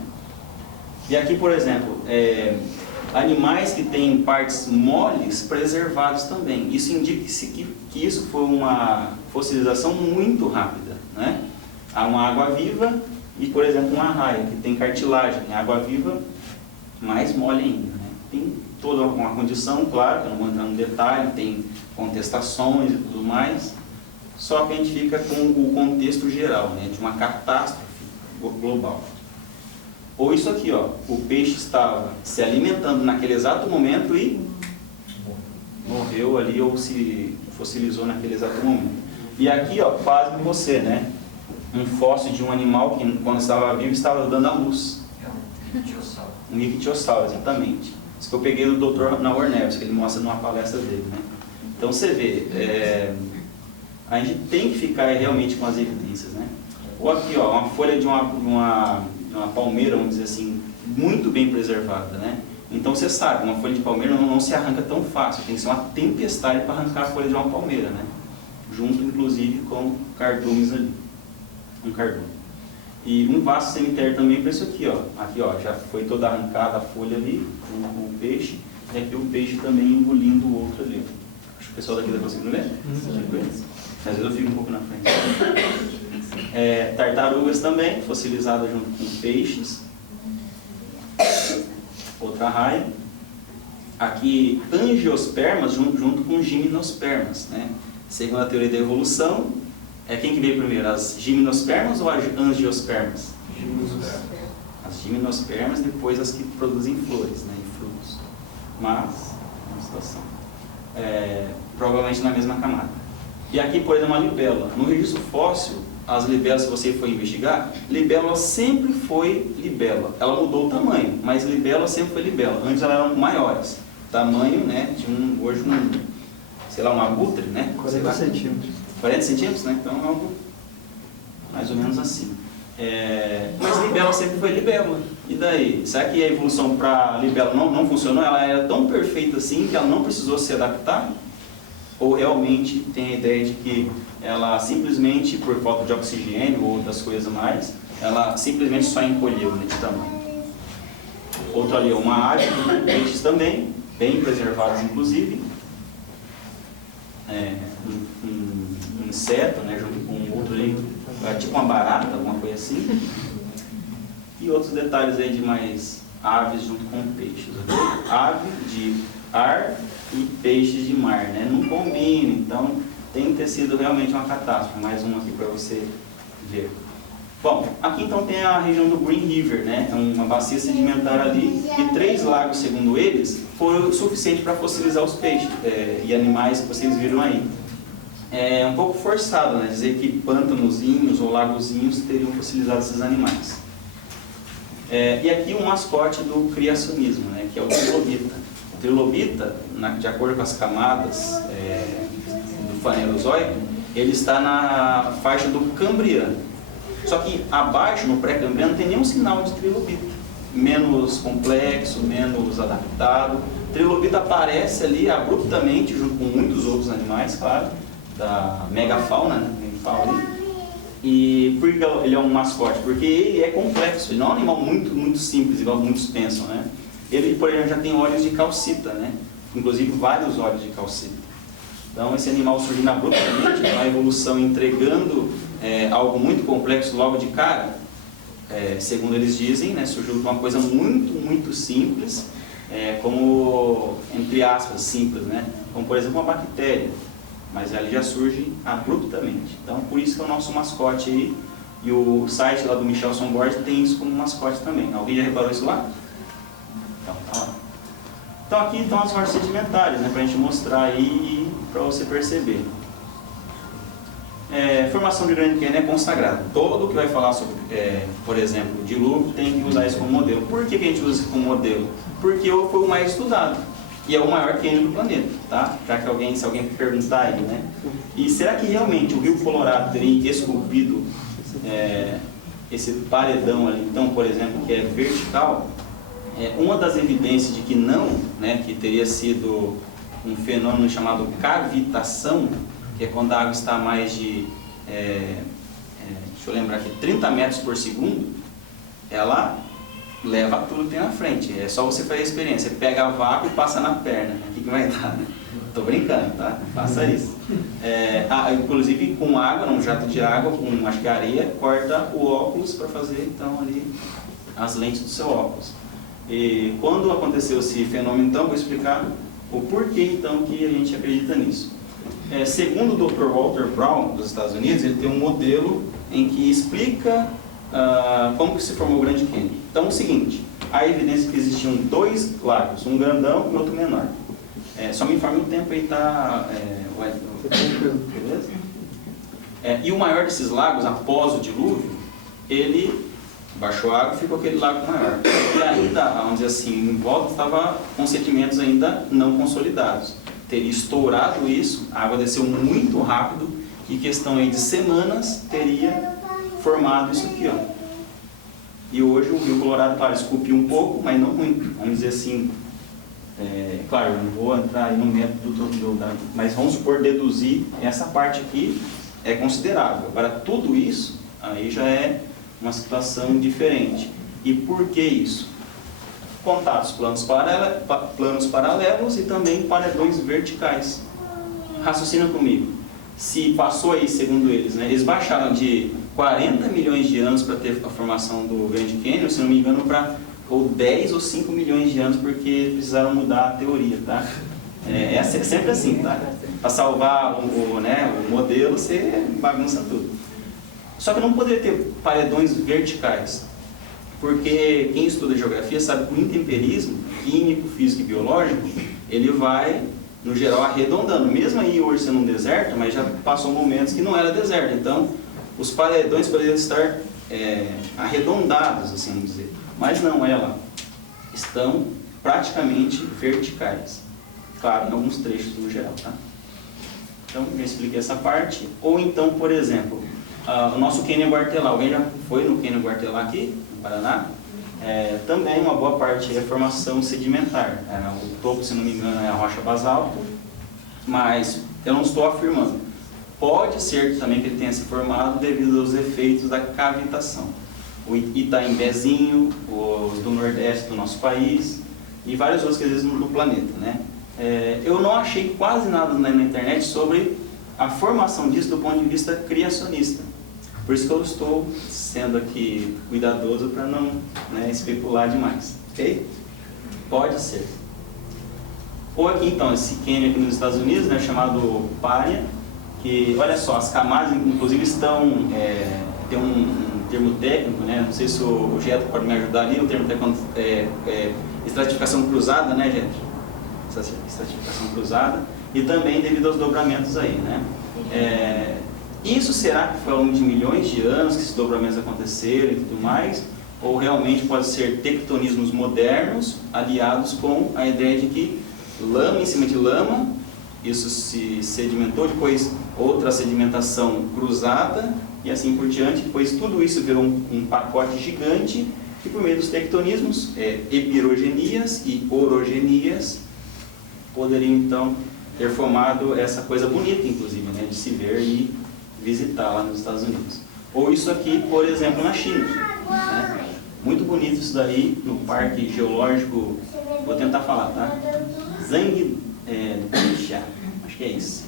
E aqui, por exemplo, animais que têm partes moles preservados também. Isso indica que isso foi uma fossilização muito rápida, né. Há uma água-viva e, por exemplo, uma arraia, que tem cartilagem. A água-viva mais mole ainda, né. Tem toda uma condição, claro, que eu não vou entrar no detalhe, tem contestações e tudo mais, só que a gente fica com o contexto geral, né, de uma catástrofe global. Ou isso aqui, ó, o peixe estava se alimentando naquele exato momento e morreu ali ou se fossilizou naquele exato momento. E aqui, ó, pasme você, né, um fóssil de um animal que quando estava vivo estava dando à luz. É um ictiosauro. Um ictiosauro, exatamente. Isso que eu peguei do Dr. Naor Neves, que ele mostra numa palestra dele, né. Então você vê, a gente tem que ficar realmente com as evidências, né? Ou aqui, ó, uma folha de uma palmeira, vamos dizer assim, muito bem preservada, né? Então você sabe, uma folha de palmeira não se arranca tão fácil, tem que ser uma tempestade para arrancar a folha de uma palmeira, né? Junto, inclusive, com cardumes ali, um cardume. E um vasto cemitério também para isso aqui, ó. Aqui, ó, já foi toda arrancada a folha ali, o peixe, e aqui o peixe também engolindo o outro ali. Acho que o pessoal daqui está conseguindo ver? Às vezes eu fico um pouco na frente. Tartarugas também, fossilizadas junto com peixes. Outra raia. Aqui, angiospermas junto com gimnospermas, né? Segundo a teoria da evolução, quem que veio primeiro? As gimnospermas ou as angiospermas? As gimnospermas, depois as que produzem flores, né, e frutos. Mas, uma situação. Provavelmente na mesma camada. E aqui, por exemplo, a libélula. No registro fóssil, as libélulas, se você for investigar, libélula sempre foi libélula. Ela mudou o tamanho, mas libélula sempre foi libélula. Antes elas eram maiores. Tamanho, né, hoje sei lá, um abutre, né? 40 centímetros. 40 centímetros, né? Então é algo mais ou menos assim. Mas libélula sempre foi libélula. E daí? Será que a evolução para libélula não funcionou? Ela era tão perfeita assim que ela não precisou se adaptar? Ou realmente tem a ideia de que ela simplesmente, por falta de oxigênio ou outras coisas mais, ela simplesmente só encolheu, né, de tamanho? Outro ali é uma ave, peixes também, bem preservados inclusive. Um inseto, né, junto com outro ali, tipo uma barata, alguma coisa assim. E outros detalhes aí de mais aves junto com peixes. Ave de ar e peixes de mar, né? Não combina, então tem que ter sido realmente uma catástrofe. Mais uma aqui para você ver. Bom, aqui então tem a região do Green River, né? É uma bacia sedimentar ali, e 3 lagos, segundo eles, foi o suficiente para fossilizar os peixes e animais que vocês viram aí. É um pouco forçado, né? Dizer que pântanozinhos ou lagozinhos teriam fossilizado esses animais. E aqui o mascote do criacionismo, né? Que é o trilobita. O trilobita, de acordo com as camadas do Fanerozoico, ele está na faixa do Cambriano. Só que abaixo, no pré-cambriano, não tem nenhum sinal de trilobita. Menos complexo, menos adaptado. O trilobita aparece ali abruptamente, junto com muitos outros animais, claro, da megafauna, né? E por que ele é um mascote? Porque ele é complexo, ele não é um animal muito simples, igual muitos pensam, né? Ele, por exemplo, já tem olhos de calcita, né? Inclusive vários olhos de calcita. Então esse animal surgindo abruptamente, uma evolução entregando algo muito complexo logo de cara, segundo eles dizem, né, surgiu uma coisa muito simples, como, entre aspas, simples, né, como por exemplo uma bactéria, mas ali já surge abruptamente. Então por isso que é o nosso mascote aí, e o site lá do Michelson Borges tem isso como mascote também. Alguém já reparou isso lá? Então, tá lá. Então aqui estão as rochas sedimentares, né, para a gente mostrar aí e para você perceber. Formação de Grand Canyon é consagrada. Todo que vai falar sobre, por exemplo, dilúvio, tem que usar isso como modelo. Por que a gente usa isso como modelo? Porque foi o mais estudado e é o maior cânion do planeta, tá? Já que se alguém perguntar aí, né? E será que realmente o Rio Colorado teria esculpido esse paredão ali, então, por exemplo, que é vertical? Uma das evidências de que não, né, que teria sido um fenômeno chamado cavitação, que é quando a água está a mais de, deixa eu lembrar aqui, 30 metros por segundo, ela leva tudo que tem na frente. É só você fazer a experiência, você pega a vácuo e passa na perna. O que vai dar, né? Tô brincando, tá? Faça isso. Inclusive com água, num jato de água, com acho que areia, corta o óculos para fazer então ali as lentes do seu óculos. E quando aconteceu esse fenômeno, então, vou explicar o porquê então que a gente acredita nisso. Segundo o Dr. Walter Brown, dos Estados Unidos, ele tem um modelo em que explica como que se formou o Grand Canyon. Então é o seguinte, há evidência que existiam 2 lagos, um grandão e outro menor. Só me informe o tempo aí, tá? Beleza? E o maior desses lagos, após o dilúvio, ele baixou a água e ficou aquele lago maior. E ainda, vamos dizer assim, em volta estava com sedimentos ainda não consolidados. Teria estourado isso, a água desceu muito rápido e questão aí de semanas teria formado isso aqui, ó. E hoje o Rio Colorado, claro, esculpiu um pouco, mas não muito. Vamos dizer assim, claro, eu não vou entrar aí no método mas vamos supor, deduzir, essa parte aqui é considerável. Agora tudo isso, aí já é uma situação diferente. E por que isso? Contatos planos paralelos e também paredões verticais. Raciocina comigo. Se passou aí, segundo eles, né, eles baixaram de 40 milhões de anos para ter a formação do Grand Canyon, se não me engano, para 10 ou 5 milhões de anos, porque precisaram mudar a teoria, tá? É sempre assim, tá? Para salvar o modelo, você bagunça tudo. Só que não poderia ter paredões verticais. Porque quem estuda geografia sabe que o intemperismo químico, físico e biológico, ele vai, no geral, arredondando. Mesmo aí hoje sendo um deserto, mas já passou momentos que não era deserto. Então, os paredões poderiam estar arredondados, assim vamos dizer. Mas não, estão praticamente verticais. Claro, em alguns trechos no geral, tá? Então, já expliquei essa parte. Ou então, por exemplo, o nosso Cânion Guartelá. Alguém já foi no Cânion Guartelá aqui? Paraná, também uma boa parte é formação sedimentar. O topo, se não me engano, é a rocha basalto, mas eu não estou afirmando. Pode ser também que ele tenha se formado devido aos efeitos da cavitação. o Itaimbezinho, os do Nordeste do nosso país e vários outros que existem no planeta, né? Eu não achei quase nada na internet sobre a formação disso do ponto de vista criacionista. Por isso que eu estou sendo aqui cuidadoso para não, né, especular demais, ok? Pode ser. Ou aqui então, esse cânion aqui nos Estados Unidos, né, chamado Paria, que, olha só, as camadas inclusive estão, tem um termo técnico, né, não sei se o Getro pode me ajudar ali, o termo técnico estratificação cruzada, né, Getro? Estratificação cruzada, e também devido aos dobramentos aí, né? Isso será que foi ao longo de milhões de anos que esses dobramentos aconteceram e tudo mais? Ou realmente pode ser tectonismos modernos aliados com a ideia de que lama em cima de lama, isso se sedimentou, depois outra sedimentação cruzada e assim por diante, depois tudo isso virou um pacote gigante e por meio dos tectonismos, epirogenias e orogenias, poderiam então ter formado essa coisa bonita, inclusive, né, de se ver e visitar lá nos Estados Unidos. Ou isso aqui, por exemplo, na China, né? Muito bonito isso daí, no Parque Geológico, vou tentar falar, tá? Zhangde Xia, acho que é isso.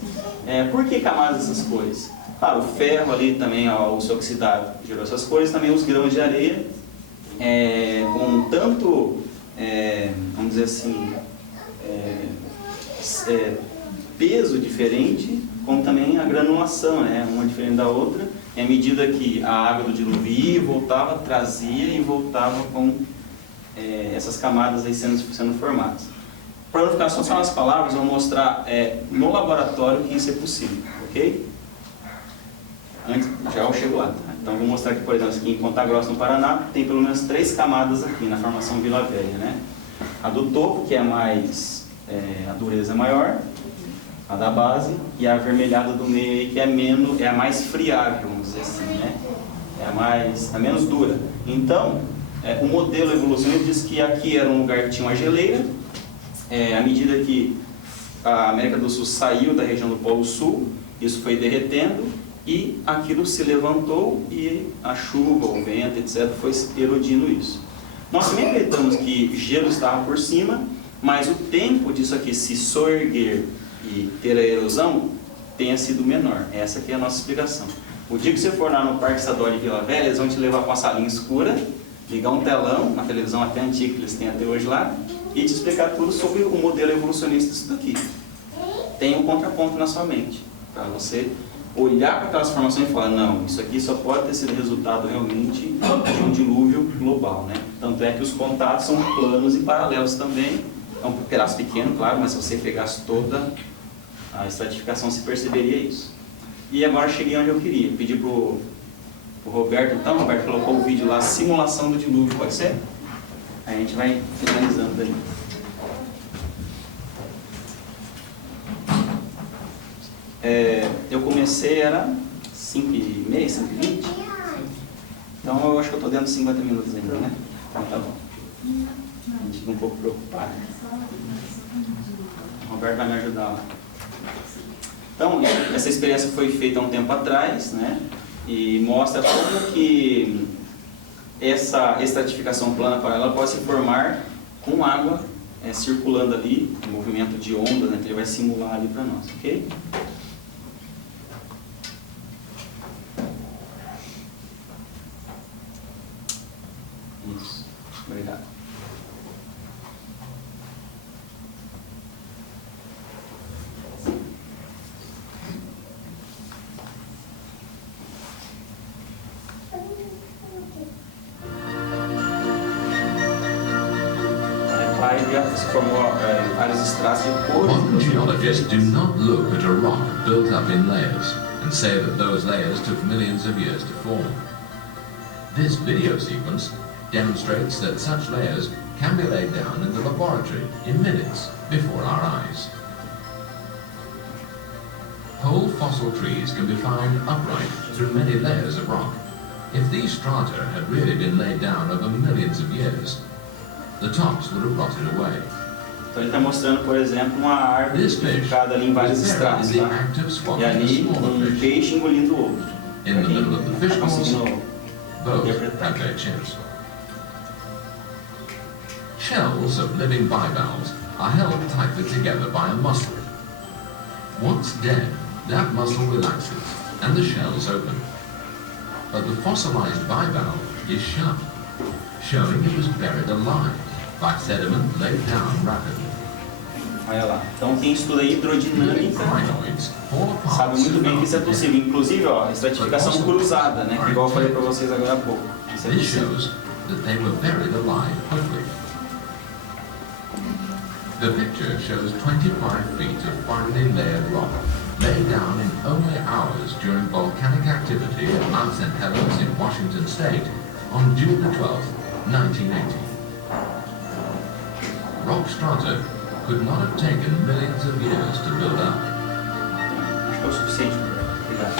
Por que camadas dessas cores? Claro, o ferro ali também, ao se oxidar, gerou essas cores, também os grãos de areia, com tanto, vamos dizer assim, peso diferente, como também a granulação, né? Uma diferente da outra, e à medida que a água do dilúvio ia e voltava, trazia e voltava com essas camadas aí sendo formadas. Para não ficar só nas palavras, eu vou mostrar no laboratório que isso é possível, ok? Antes, já eu chego lá, tá? Então vou mostrar aqui, por exemplo, aqui em Ponta Grossa, no Paraná, tem pelo menos 3 camadas aqui na formação Vila Velha, né? A do topo, que é mais, a dureza é maior, a da base, e a avermelhada do meio aí, que é a mais friável, vamos dizer assim, né? É a menos dura. Então, o modelo evolucionista diz que aqui era um lugar que tinha uma geleira, à medida que a América do Sul saiu da região do Polo Sul, isso foi derretendo, e aquilo se levantou e a chuva, o vento, etc., foi erodindo isso. Nós também acreditamos que gelo estava por cima, mas o tempo disso aqui se soerguer e ter a erosão tenha sido menor. Essa aqui é a nossa explicação. O dia que você for lá no Parque Estadual de Vila Velha, eles vão te levar para uma salinha escura, ligar um telão, uma televisão até antiga que eles têm até hoje lá, e te explicar tudo sobre o modelo evolucionista disso daqui. Tem um contraponto na sua mente, para você olhar para aquelas formações e falar, não, isso aqui só pode ter sido resultado realmente de um dilúvio global, né? Tanto é que os contatos são planos e paralelos também, é um pedaço pequeno, claro, mas se você pegasse toda a estratificação, se perceberia isso. E agora cheguei onde eu queria, pedi para o Roberto, então, o Roberto colocou o vídeo lá, simulação do dilúvio, pode ser? Aí a gente vai finalizando daí. Eu comecei, era 5h30, 5h20, então eu acho que eu estou dentro de 50 minutos ainda, né? Então tá bom. A gente fica um pouco preocupado. O Roberto vai me ajudar lá. Então, essa experiência foi feita há um tempo atrás, né? E mostra como que essa estratificação plana paralela pode se formar com água circulando ali, em movimento de ondas, né, que ele vai simular ali para nós, ok? Isso, obrigado. Se formou vários estratos de cores. Modern geologists do not look at a rock built up in layers and say that those layers took millions of years to form. This video sequence demonstrates that such layers can be laid down in the laboratory in minutes before our eyes. Whole fossil trees can be found upright through many layers of rock. If these strata had really been laid down over millions of years, the tops would have rotted away. Então ele está mostrando, por exemplo, uma árvore ficada ali em vários estratos, tá? E ali um peixe engolindo o outro. In the middle of the fish pools, both interpretar. have their chips. Shells of living bivalves are held tightly together by a muscle. Once dead, that muscle relaxes and the shells open. But the fossilized bivalve is sharp, showing it was buried alive by sediment laid down rapidly. Olha lá. Então quem estuda hidrodinâmica Crinoids fall apart sabe muito bem que isso é soon possível. Inclusive, ó, estratificação cruzada, né? Que igual eu falei para vocês agora há pouco. Isso é This possível. shows that they were buried alive quickly. The picture shows 25 feet of finely layered rock laid down in only hours during volcanic activity at Mount St. Helens in Washington State on June the 12th, 1980. Rock strata could not have taken millions of years to build up. Acho que é o suficiente. Obrigado.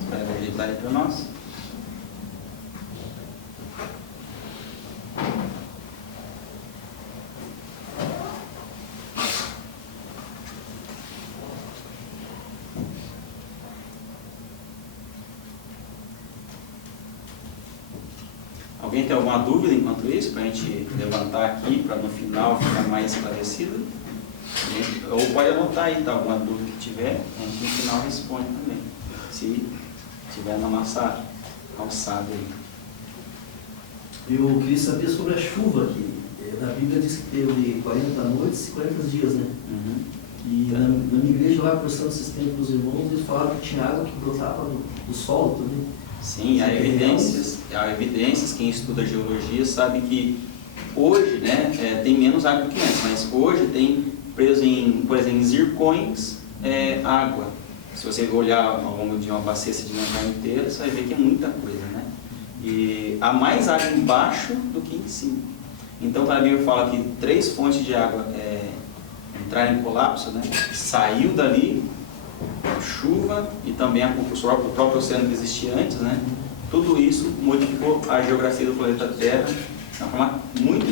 Espera ele ajeitar aí para nós. Alguém tem alguma dúvida enquanto isso, para a gente levantar aqui, para no final ficar mais esclarecido? Ou pode anotar aí, tá? Alguma dúvida que tiver, a gente no final responde também, se tiver na nossa alçada aí. Eu queria saber sobre a chuva aqui. Na Bíblia diz que teve 40 noites e 40 dias, né? Uhum. E na minha igreja lá, conversando esses tempos com os irmãos, eles falaram que tinha água que brotava do solo também. Sim, há evidências, quem estuda geologia sabe que hoje, né, tem menos água do que antes, mas hoje tem preso em, por exemplo, em zircões, água. Se você olhar ao longo de uma bacia sedimentar inteira, você vai ver que é muita coisa, né? E há mais água embaixo do que em cima. Então, quando a Bíblia fala que 3 fontes de água entraram em colapso, né, saiu dali, chuva e também o próprio oceano que existia antes, né? Tudo isso modificou a geografia do planeta Terra de uma forma muito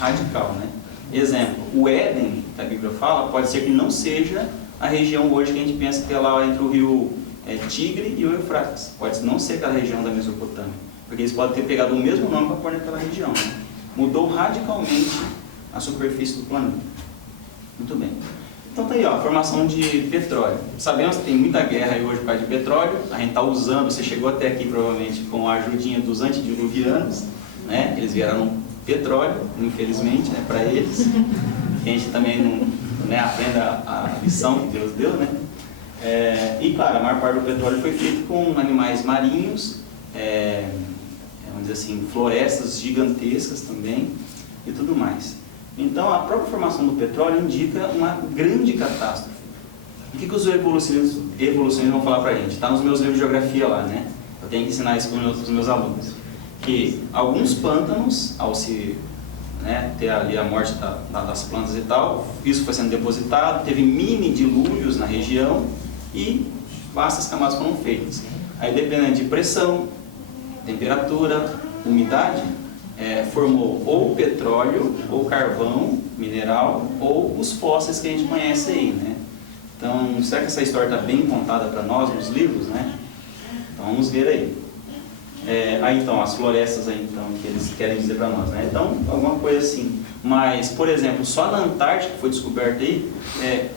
radical, né? Exemplo, o Éden, que a Bíblia fala, pode ser que não seja a região hoje que a gente pensa que é lá entre o rio Tigre e o Eufrates. Pode não ser aquela região da Mesopotâmia, porque eles podem ter pegado o mesmo nome para pôr naquela região, né? Mudou radicalmente a superfície do planeta. Muito bem. Então tá aí, ó, a formação de petróleo. Sabemos que tem muita guerra aí hoje por causa de petróleo. A gente está usando, você chegou até aqui provavelmente com a ajudinha dos antediluvianos, né? Eles vieram petróleo, infelizmente, né, para eles. Que a gente também não, né, aprenda a lição que Deus deu, né? E claro, a maior parte do petróleo foi feito com animais marinhos, vamos dizer assim, florestas gigantescas também e tudo mais. Então, a própria formação do petróleo indica uma grande catástrofe. O que os evolucionistas vão falar para a gente? Está nos meus livros de geografia lá, né? Eu tenho que ensinar isso para os meus alunos. Que alguns pântanos, ao se ter ali a morte das plantas e tal, isso foi sendo depositado, teve mini dilúvios na região e vastas camadas foram feitas. Aí, dependendo de pressão, temperatura, umidade, formou ou petróleo, ou carvão, mineral, ou os fósseis que a gente conhece aí, né? Então, será que essa história está bem contada para nós nos livros, né? Então, vamos ver aí. Aí, então, as florestas aí, então, que eles querem dizer para nós, né? Então, alguma coisa assim. Mas, por exemplo, só na Antártica, que foi descoberta aí,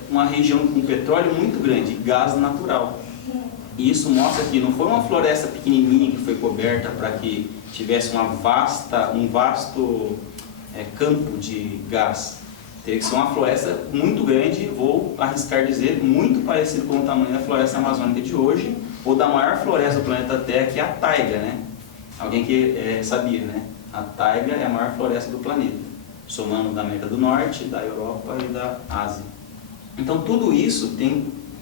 uma região com petróleo muito grande, gás natural. E isso mostra que não foi uma floresta pequenininha que foi coberta para que tivesse um vasto campo de gás. Teria que ser uma floresta muito grande, vou arriscar dizer, muito parecido com o tamanho da floresta amazônica de hoje, ou da maior floresta do planeta Terra, que é a taiga, né? Alguém que sabia, né? A taiga é a maior floresta do planeta, somando da América do Norte, da Europa e da Ásia. Então tudo isso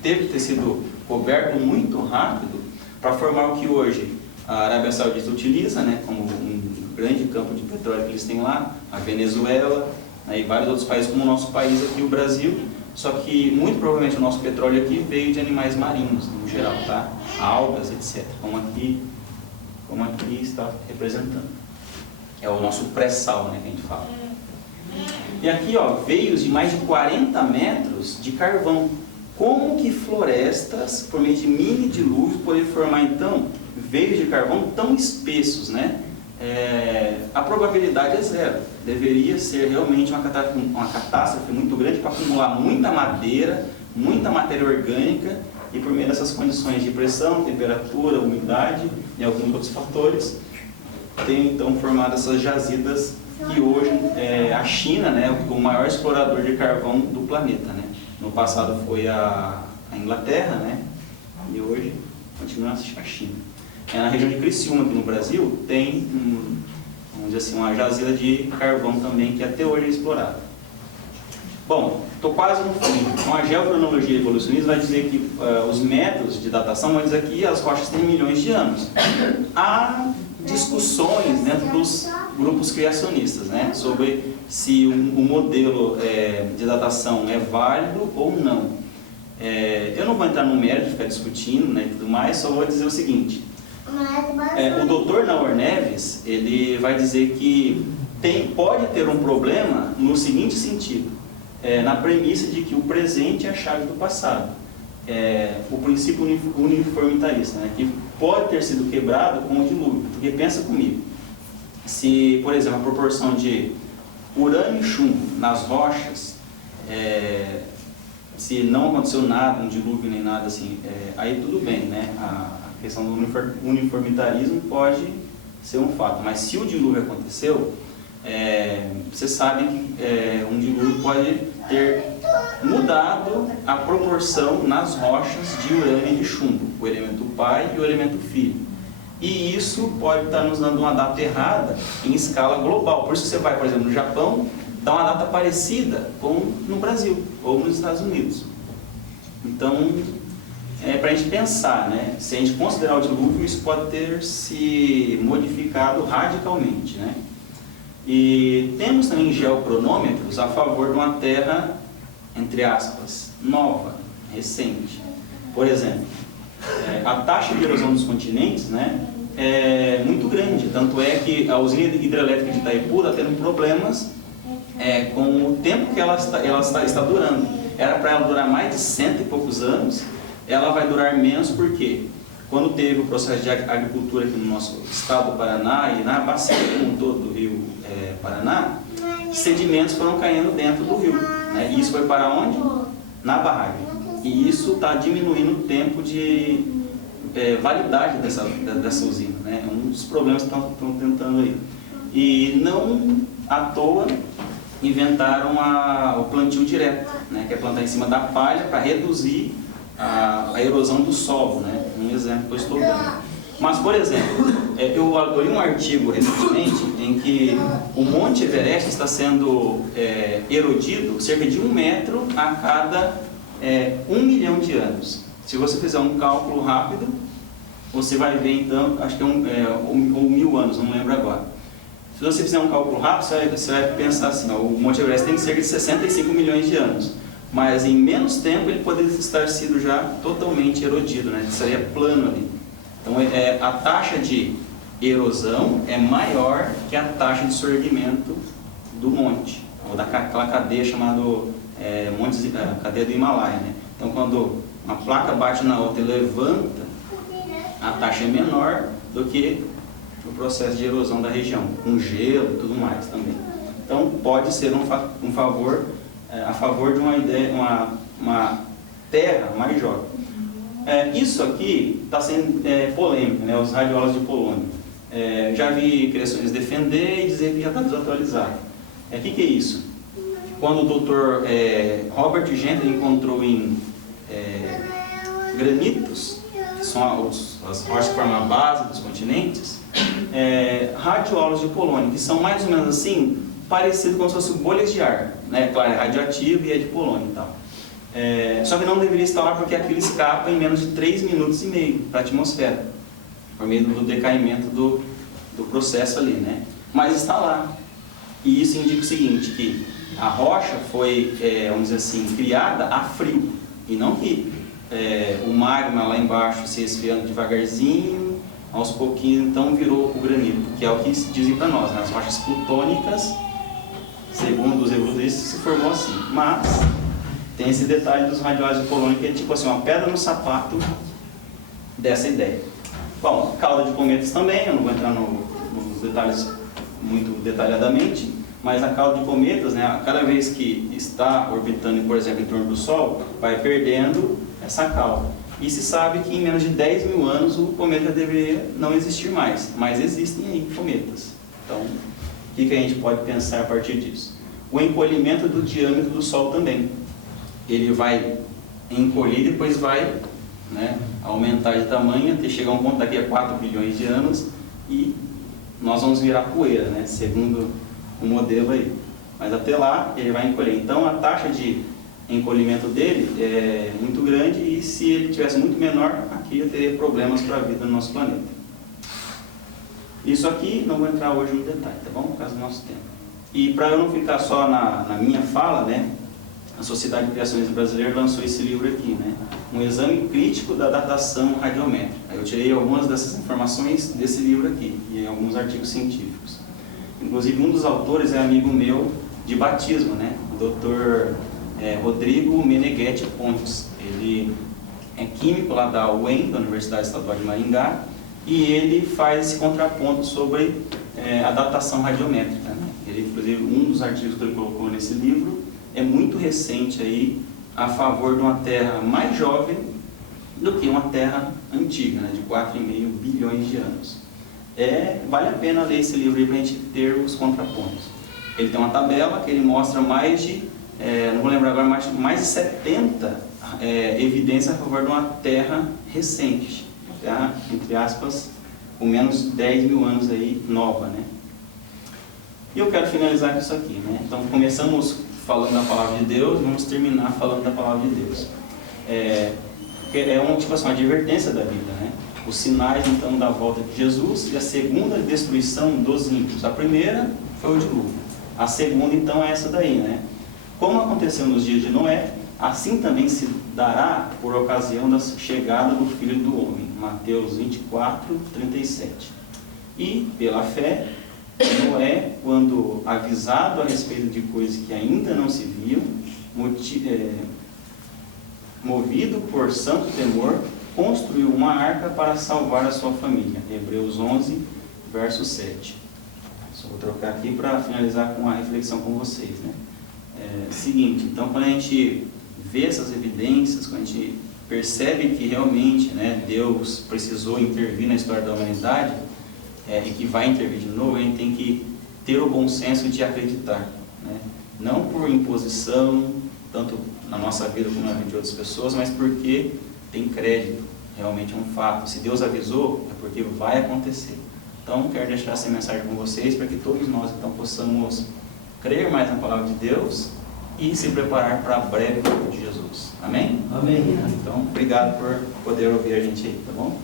teve que ter sido coberto muito rápido para formar o que hoje a Arábia Saudita utiliza, né, como um grande campo de petróleo que eles têm lá, a Venezuela, né, e vários outros países como o nosso país aqui, o Brasil. Só que muito provavelmente o nosso petróleo aqui veio de animais marinhos, no geral, tá? Algas, etc. Como aqui está representando. É o nosso pré-sal, né, que a gente fala. E aqui, ó, veios de mais de 40 metros de carvão. como que florestas, por meio de mini dilúvios, poderiam formar então veios de carvão tão espessos, né? A probabilidade é zero. Deveria ser realmente uma catástrofe muito grande para acumular muita madeira, muita matéria orgânica, e por meio dessas condições de pressão, temperatura, umidade e alguns outros fatores, tem então formado essas jazidas que hoje a China, né, o maior explorador de carvão do planeta, né? No passado foi a Inglaterra, né? E hoje continua a China. Na região de Criciúma, aqui no Brasil, tem vamos dizer assim, uma jazida de carvão também que até hoje é explorada. Bom, estou quase no fim. Então a geocronologia evolucionista vai dizer que os métodos de datação vão dizer que as rochas têm milhões de anos. Há discussões dentro dos grupos criacionistas, né, sobre se o modelo de datação é válido ou não. Eu não vou entrar no mérito de ficar discutindo, né, e tudo mais, só vou dizer o seguinte. O Dr. Naor Neves, ele vai dizer que pode ter um problema no seguinte sentido, na premissa de que o presente é a chave do passado. O princípio uniformitarista, né, que pode ter sido quebrado com o dilúvio. Porque pensa comigo, se, por exemplo, a proporção de urânio e chumbo nas rochas, se não aconteceu nada, um dilúvio nem nada assim, aí tudo bem, né? A questão do uniformitarismo pode ser um fato, mas se o dilúvio aconteceu, você sabe que um dilúvio pode ter mudado a proporção nas rochas de urânio e de chumbo, o elemento pai e o elemento filho. E isso pode estar nos dando uma data errada em escala global. Por isso você vai, por exemplo, no Japão, dá uma data parecida com no Brasil ou nos Estados Unidos. Então, para a gente pensar, né? Se a gente considerar o dilúvio, isso pode ter se modificado radicalmente, né? E temos também geocronômetros a favor de uma terra, entre aspas, nova, recente. Por exemplo, a taxa de erosão dos continentes, né, é muito grande. Tanto é que a usina hidrelétrica de Itaipu está tendo problemas com o tempo que ela está durando. Era para ela durar mais de 100 e poucos anos, ela vai durar menos porque quando teve o processo de agricultura aqui no nosso estado do Paraná e na bacia como todo do rio Paraná, sedimentos foram caindo dentro do rio, né? E isso foi para onde? Na barragem. E isso está diminuindo o tempo de validade dessa usina, né? É um dos problemas que estão tentando aí. E não à toa inventaram o plantio direto, né? Que é plantar em cima da palha para reduzir a erosão do solo, né? Um exemplo que eu estou dando. Mas, por exemplo, eu li um artigo recentemente em que o Monte Everest está sendo erodido cerca de 1 metro a cada 1 milhão de anos. Se você fizer um cálculo rápido, você vai ver então, acho que ou 1000 anos, não lembro agora. Se você fizer um cálculo rápido, você vai pensar assim, o Monte Everest tem cerca de 65 milhões de anos. Mas em menos tempo ele poderia estar sido já totalmente erodido, né? Estaria plano ali. Então a taxa de erosão é maior que a taxa de surgimento do monte, ou daquela cadeia chamada cadeia do Himalaia, né? Então quando uma placa bate na outra e levanta, a taxa é menor do que o processo de erosão da região, com gelo e tudo mais também. Então pode ser um favor a favor de uma ideia, uma terra mais jovem. Isso aqui está sendo polêmico, né? Os radiólogos de polônio. Já vi criações defender e dizer que já está desatualizado. O que é isso? Quando o Dr. Robert Gentry encontrou em granitos, que são as rochas que formam a base dos continentes, radiólogos de polônio, que são mais ou menos assim, parecido como se fossem bolhas de ar, né? Claro, é radioativo e é de polônio e tal. Só que não deveria estar lá porque aquilo escapa em menos de 3 minutos e meio para a atmosfera, por meio do decaimento do processo ali, né? Mas está lá. E isso indica o seguinte, que a rocha foi, vamos dizer assim, criada a frio, e não que o magma lá embaixo se esfriando devagarzinho, aos pouquinhos, então virou o granito, que é o que dizem para nós, né? As rochas plutônicas, segundo os evolucionistas, se formou assim. Mas tem esse detalhe dos radioácidos de polônio, que é tipo assim, uma pedra no sapato dessa ideia. Bom, cauda de cometas também, eu não vou entrar nos detalhes muito detalhadamente, mas a cauda de cometas, né, cada vez que está orbitando, por exemplo, em torno do Sol, vai perdendo essa cauda. E se sabe que em menos de 10 mil anos o cometa deveria não existir mais, mas existem aí cometas. Então, o que a gente pode pensar a partir disso? O encolhimento do diâmetro do Sol também. Ele vai encolher e depois vai, né, aumentar de tamanho até chegar a um ponto daqui a 4 bilhões de anos e nós vamos virar poeira, né, segundo o modelo aí. Mas até lá ele vai encolher. Então a taxa de encolhimento dele é muito grande e se ele tivesse muito menor, aqui eu teria problemas para a vida no nosso planeta. Isso aqui não vou entrar hoje no detalhe, tá bom? Por causa do nosso tempo. E para eu não ficar só na minha fala, né, a Sociedade de Criacionismo Brasileira lançou esse livro aqui, né, um exame crítico da datação radiométrica. Eu tirei algumas dessas informações desse livro aqui e alguns artigos científicos. Inclusive um dos autores é amigo meu de batismo, né, o Dr. Rodrigo Meneghetti Pontes. Ele é químico lá da UEM, da Universidade Estadual de Maringá, e ele faz esse contraponto sobre a datação radiométrica, né? Ele, inclusive, um dos artigos que ele colocou nesse livro é muito recente aí, a favor de uma Terra mais jovem do que uma Terra antiga, né, de 4,5 bilhões de anos. Vale a pena ler esse livro para a gente ter os contrapontos. Ele tem uma tabela que ele mostra mais de, não vou lembrar agora, mais de 70 evidências a favor de uma Terra recente, Terra, entre aspas, com menos de 10 mil anos aí, nova, né? E eu quero finalizar com isso aqui, né? Então, começamos falando da Palavra de Deus, vamos terminar falando da Palavra de Deus. Tipo assim, uma advertência da vida, né? Os sinais, então, da volta de Jesus e a segunda destruição dos ímpios. A primeira foi o dilúvio. A segunda, então, é essa daí, né? Como aconteceu nos dias de Noé, assim também se dará por ocasião da chegada do Filho do Homem. Mateus 24, 37. E, pela fé, Noé, quando avisado a respeito de coisas que ainda não se viam, movido por santo temor, construiu uma arca para salvar a sua família. Hebreus 11, verso 7. Só vou trocar aqui para finalizar com a reflexão com vocês, né? Seguinte, então quando a gente vê essas evidências, quando a gente percebe que realmente, né, Deus precisou intervir na história da humanidade, e que vai intervir de novo, a gente tem que ter o bom senso de acreditar, né? Não por imposição, tanto na nossa vida como na vida de outras pessoas, mas porque tem crédito, realmente é um fato. Se Deus avisou, é porque vai acontecer. Então, quero deixar essa mensagem com vocês, para que todos nós então possamos crer mais na Palavra de Deus e se preparar para a breve volta de Jesus. Amém? Amém. Então, obrigado por poder ouvir a gente aí, tá bom?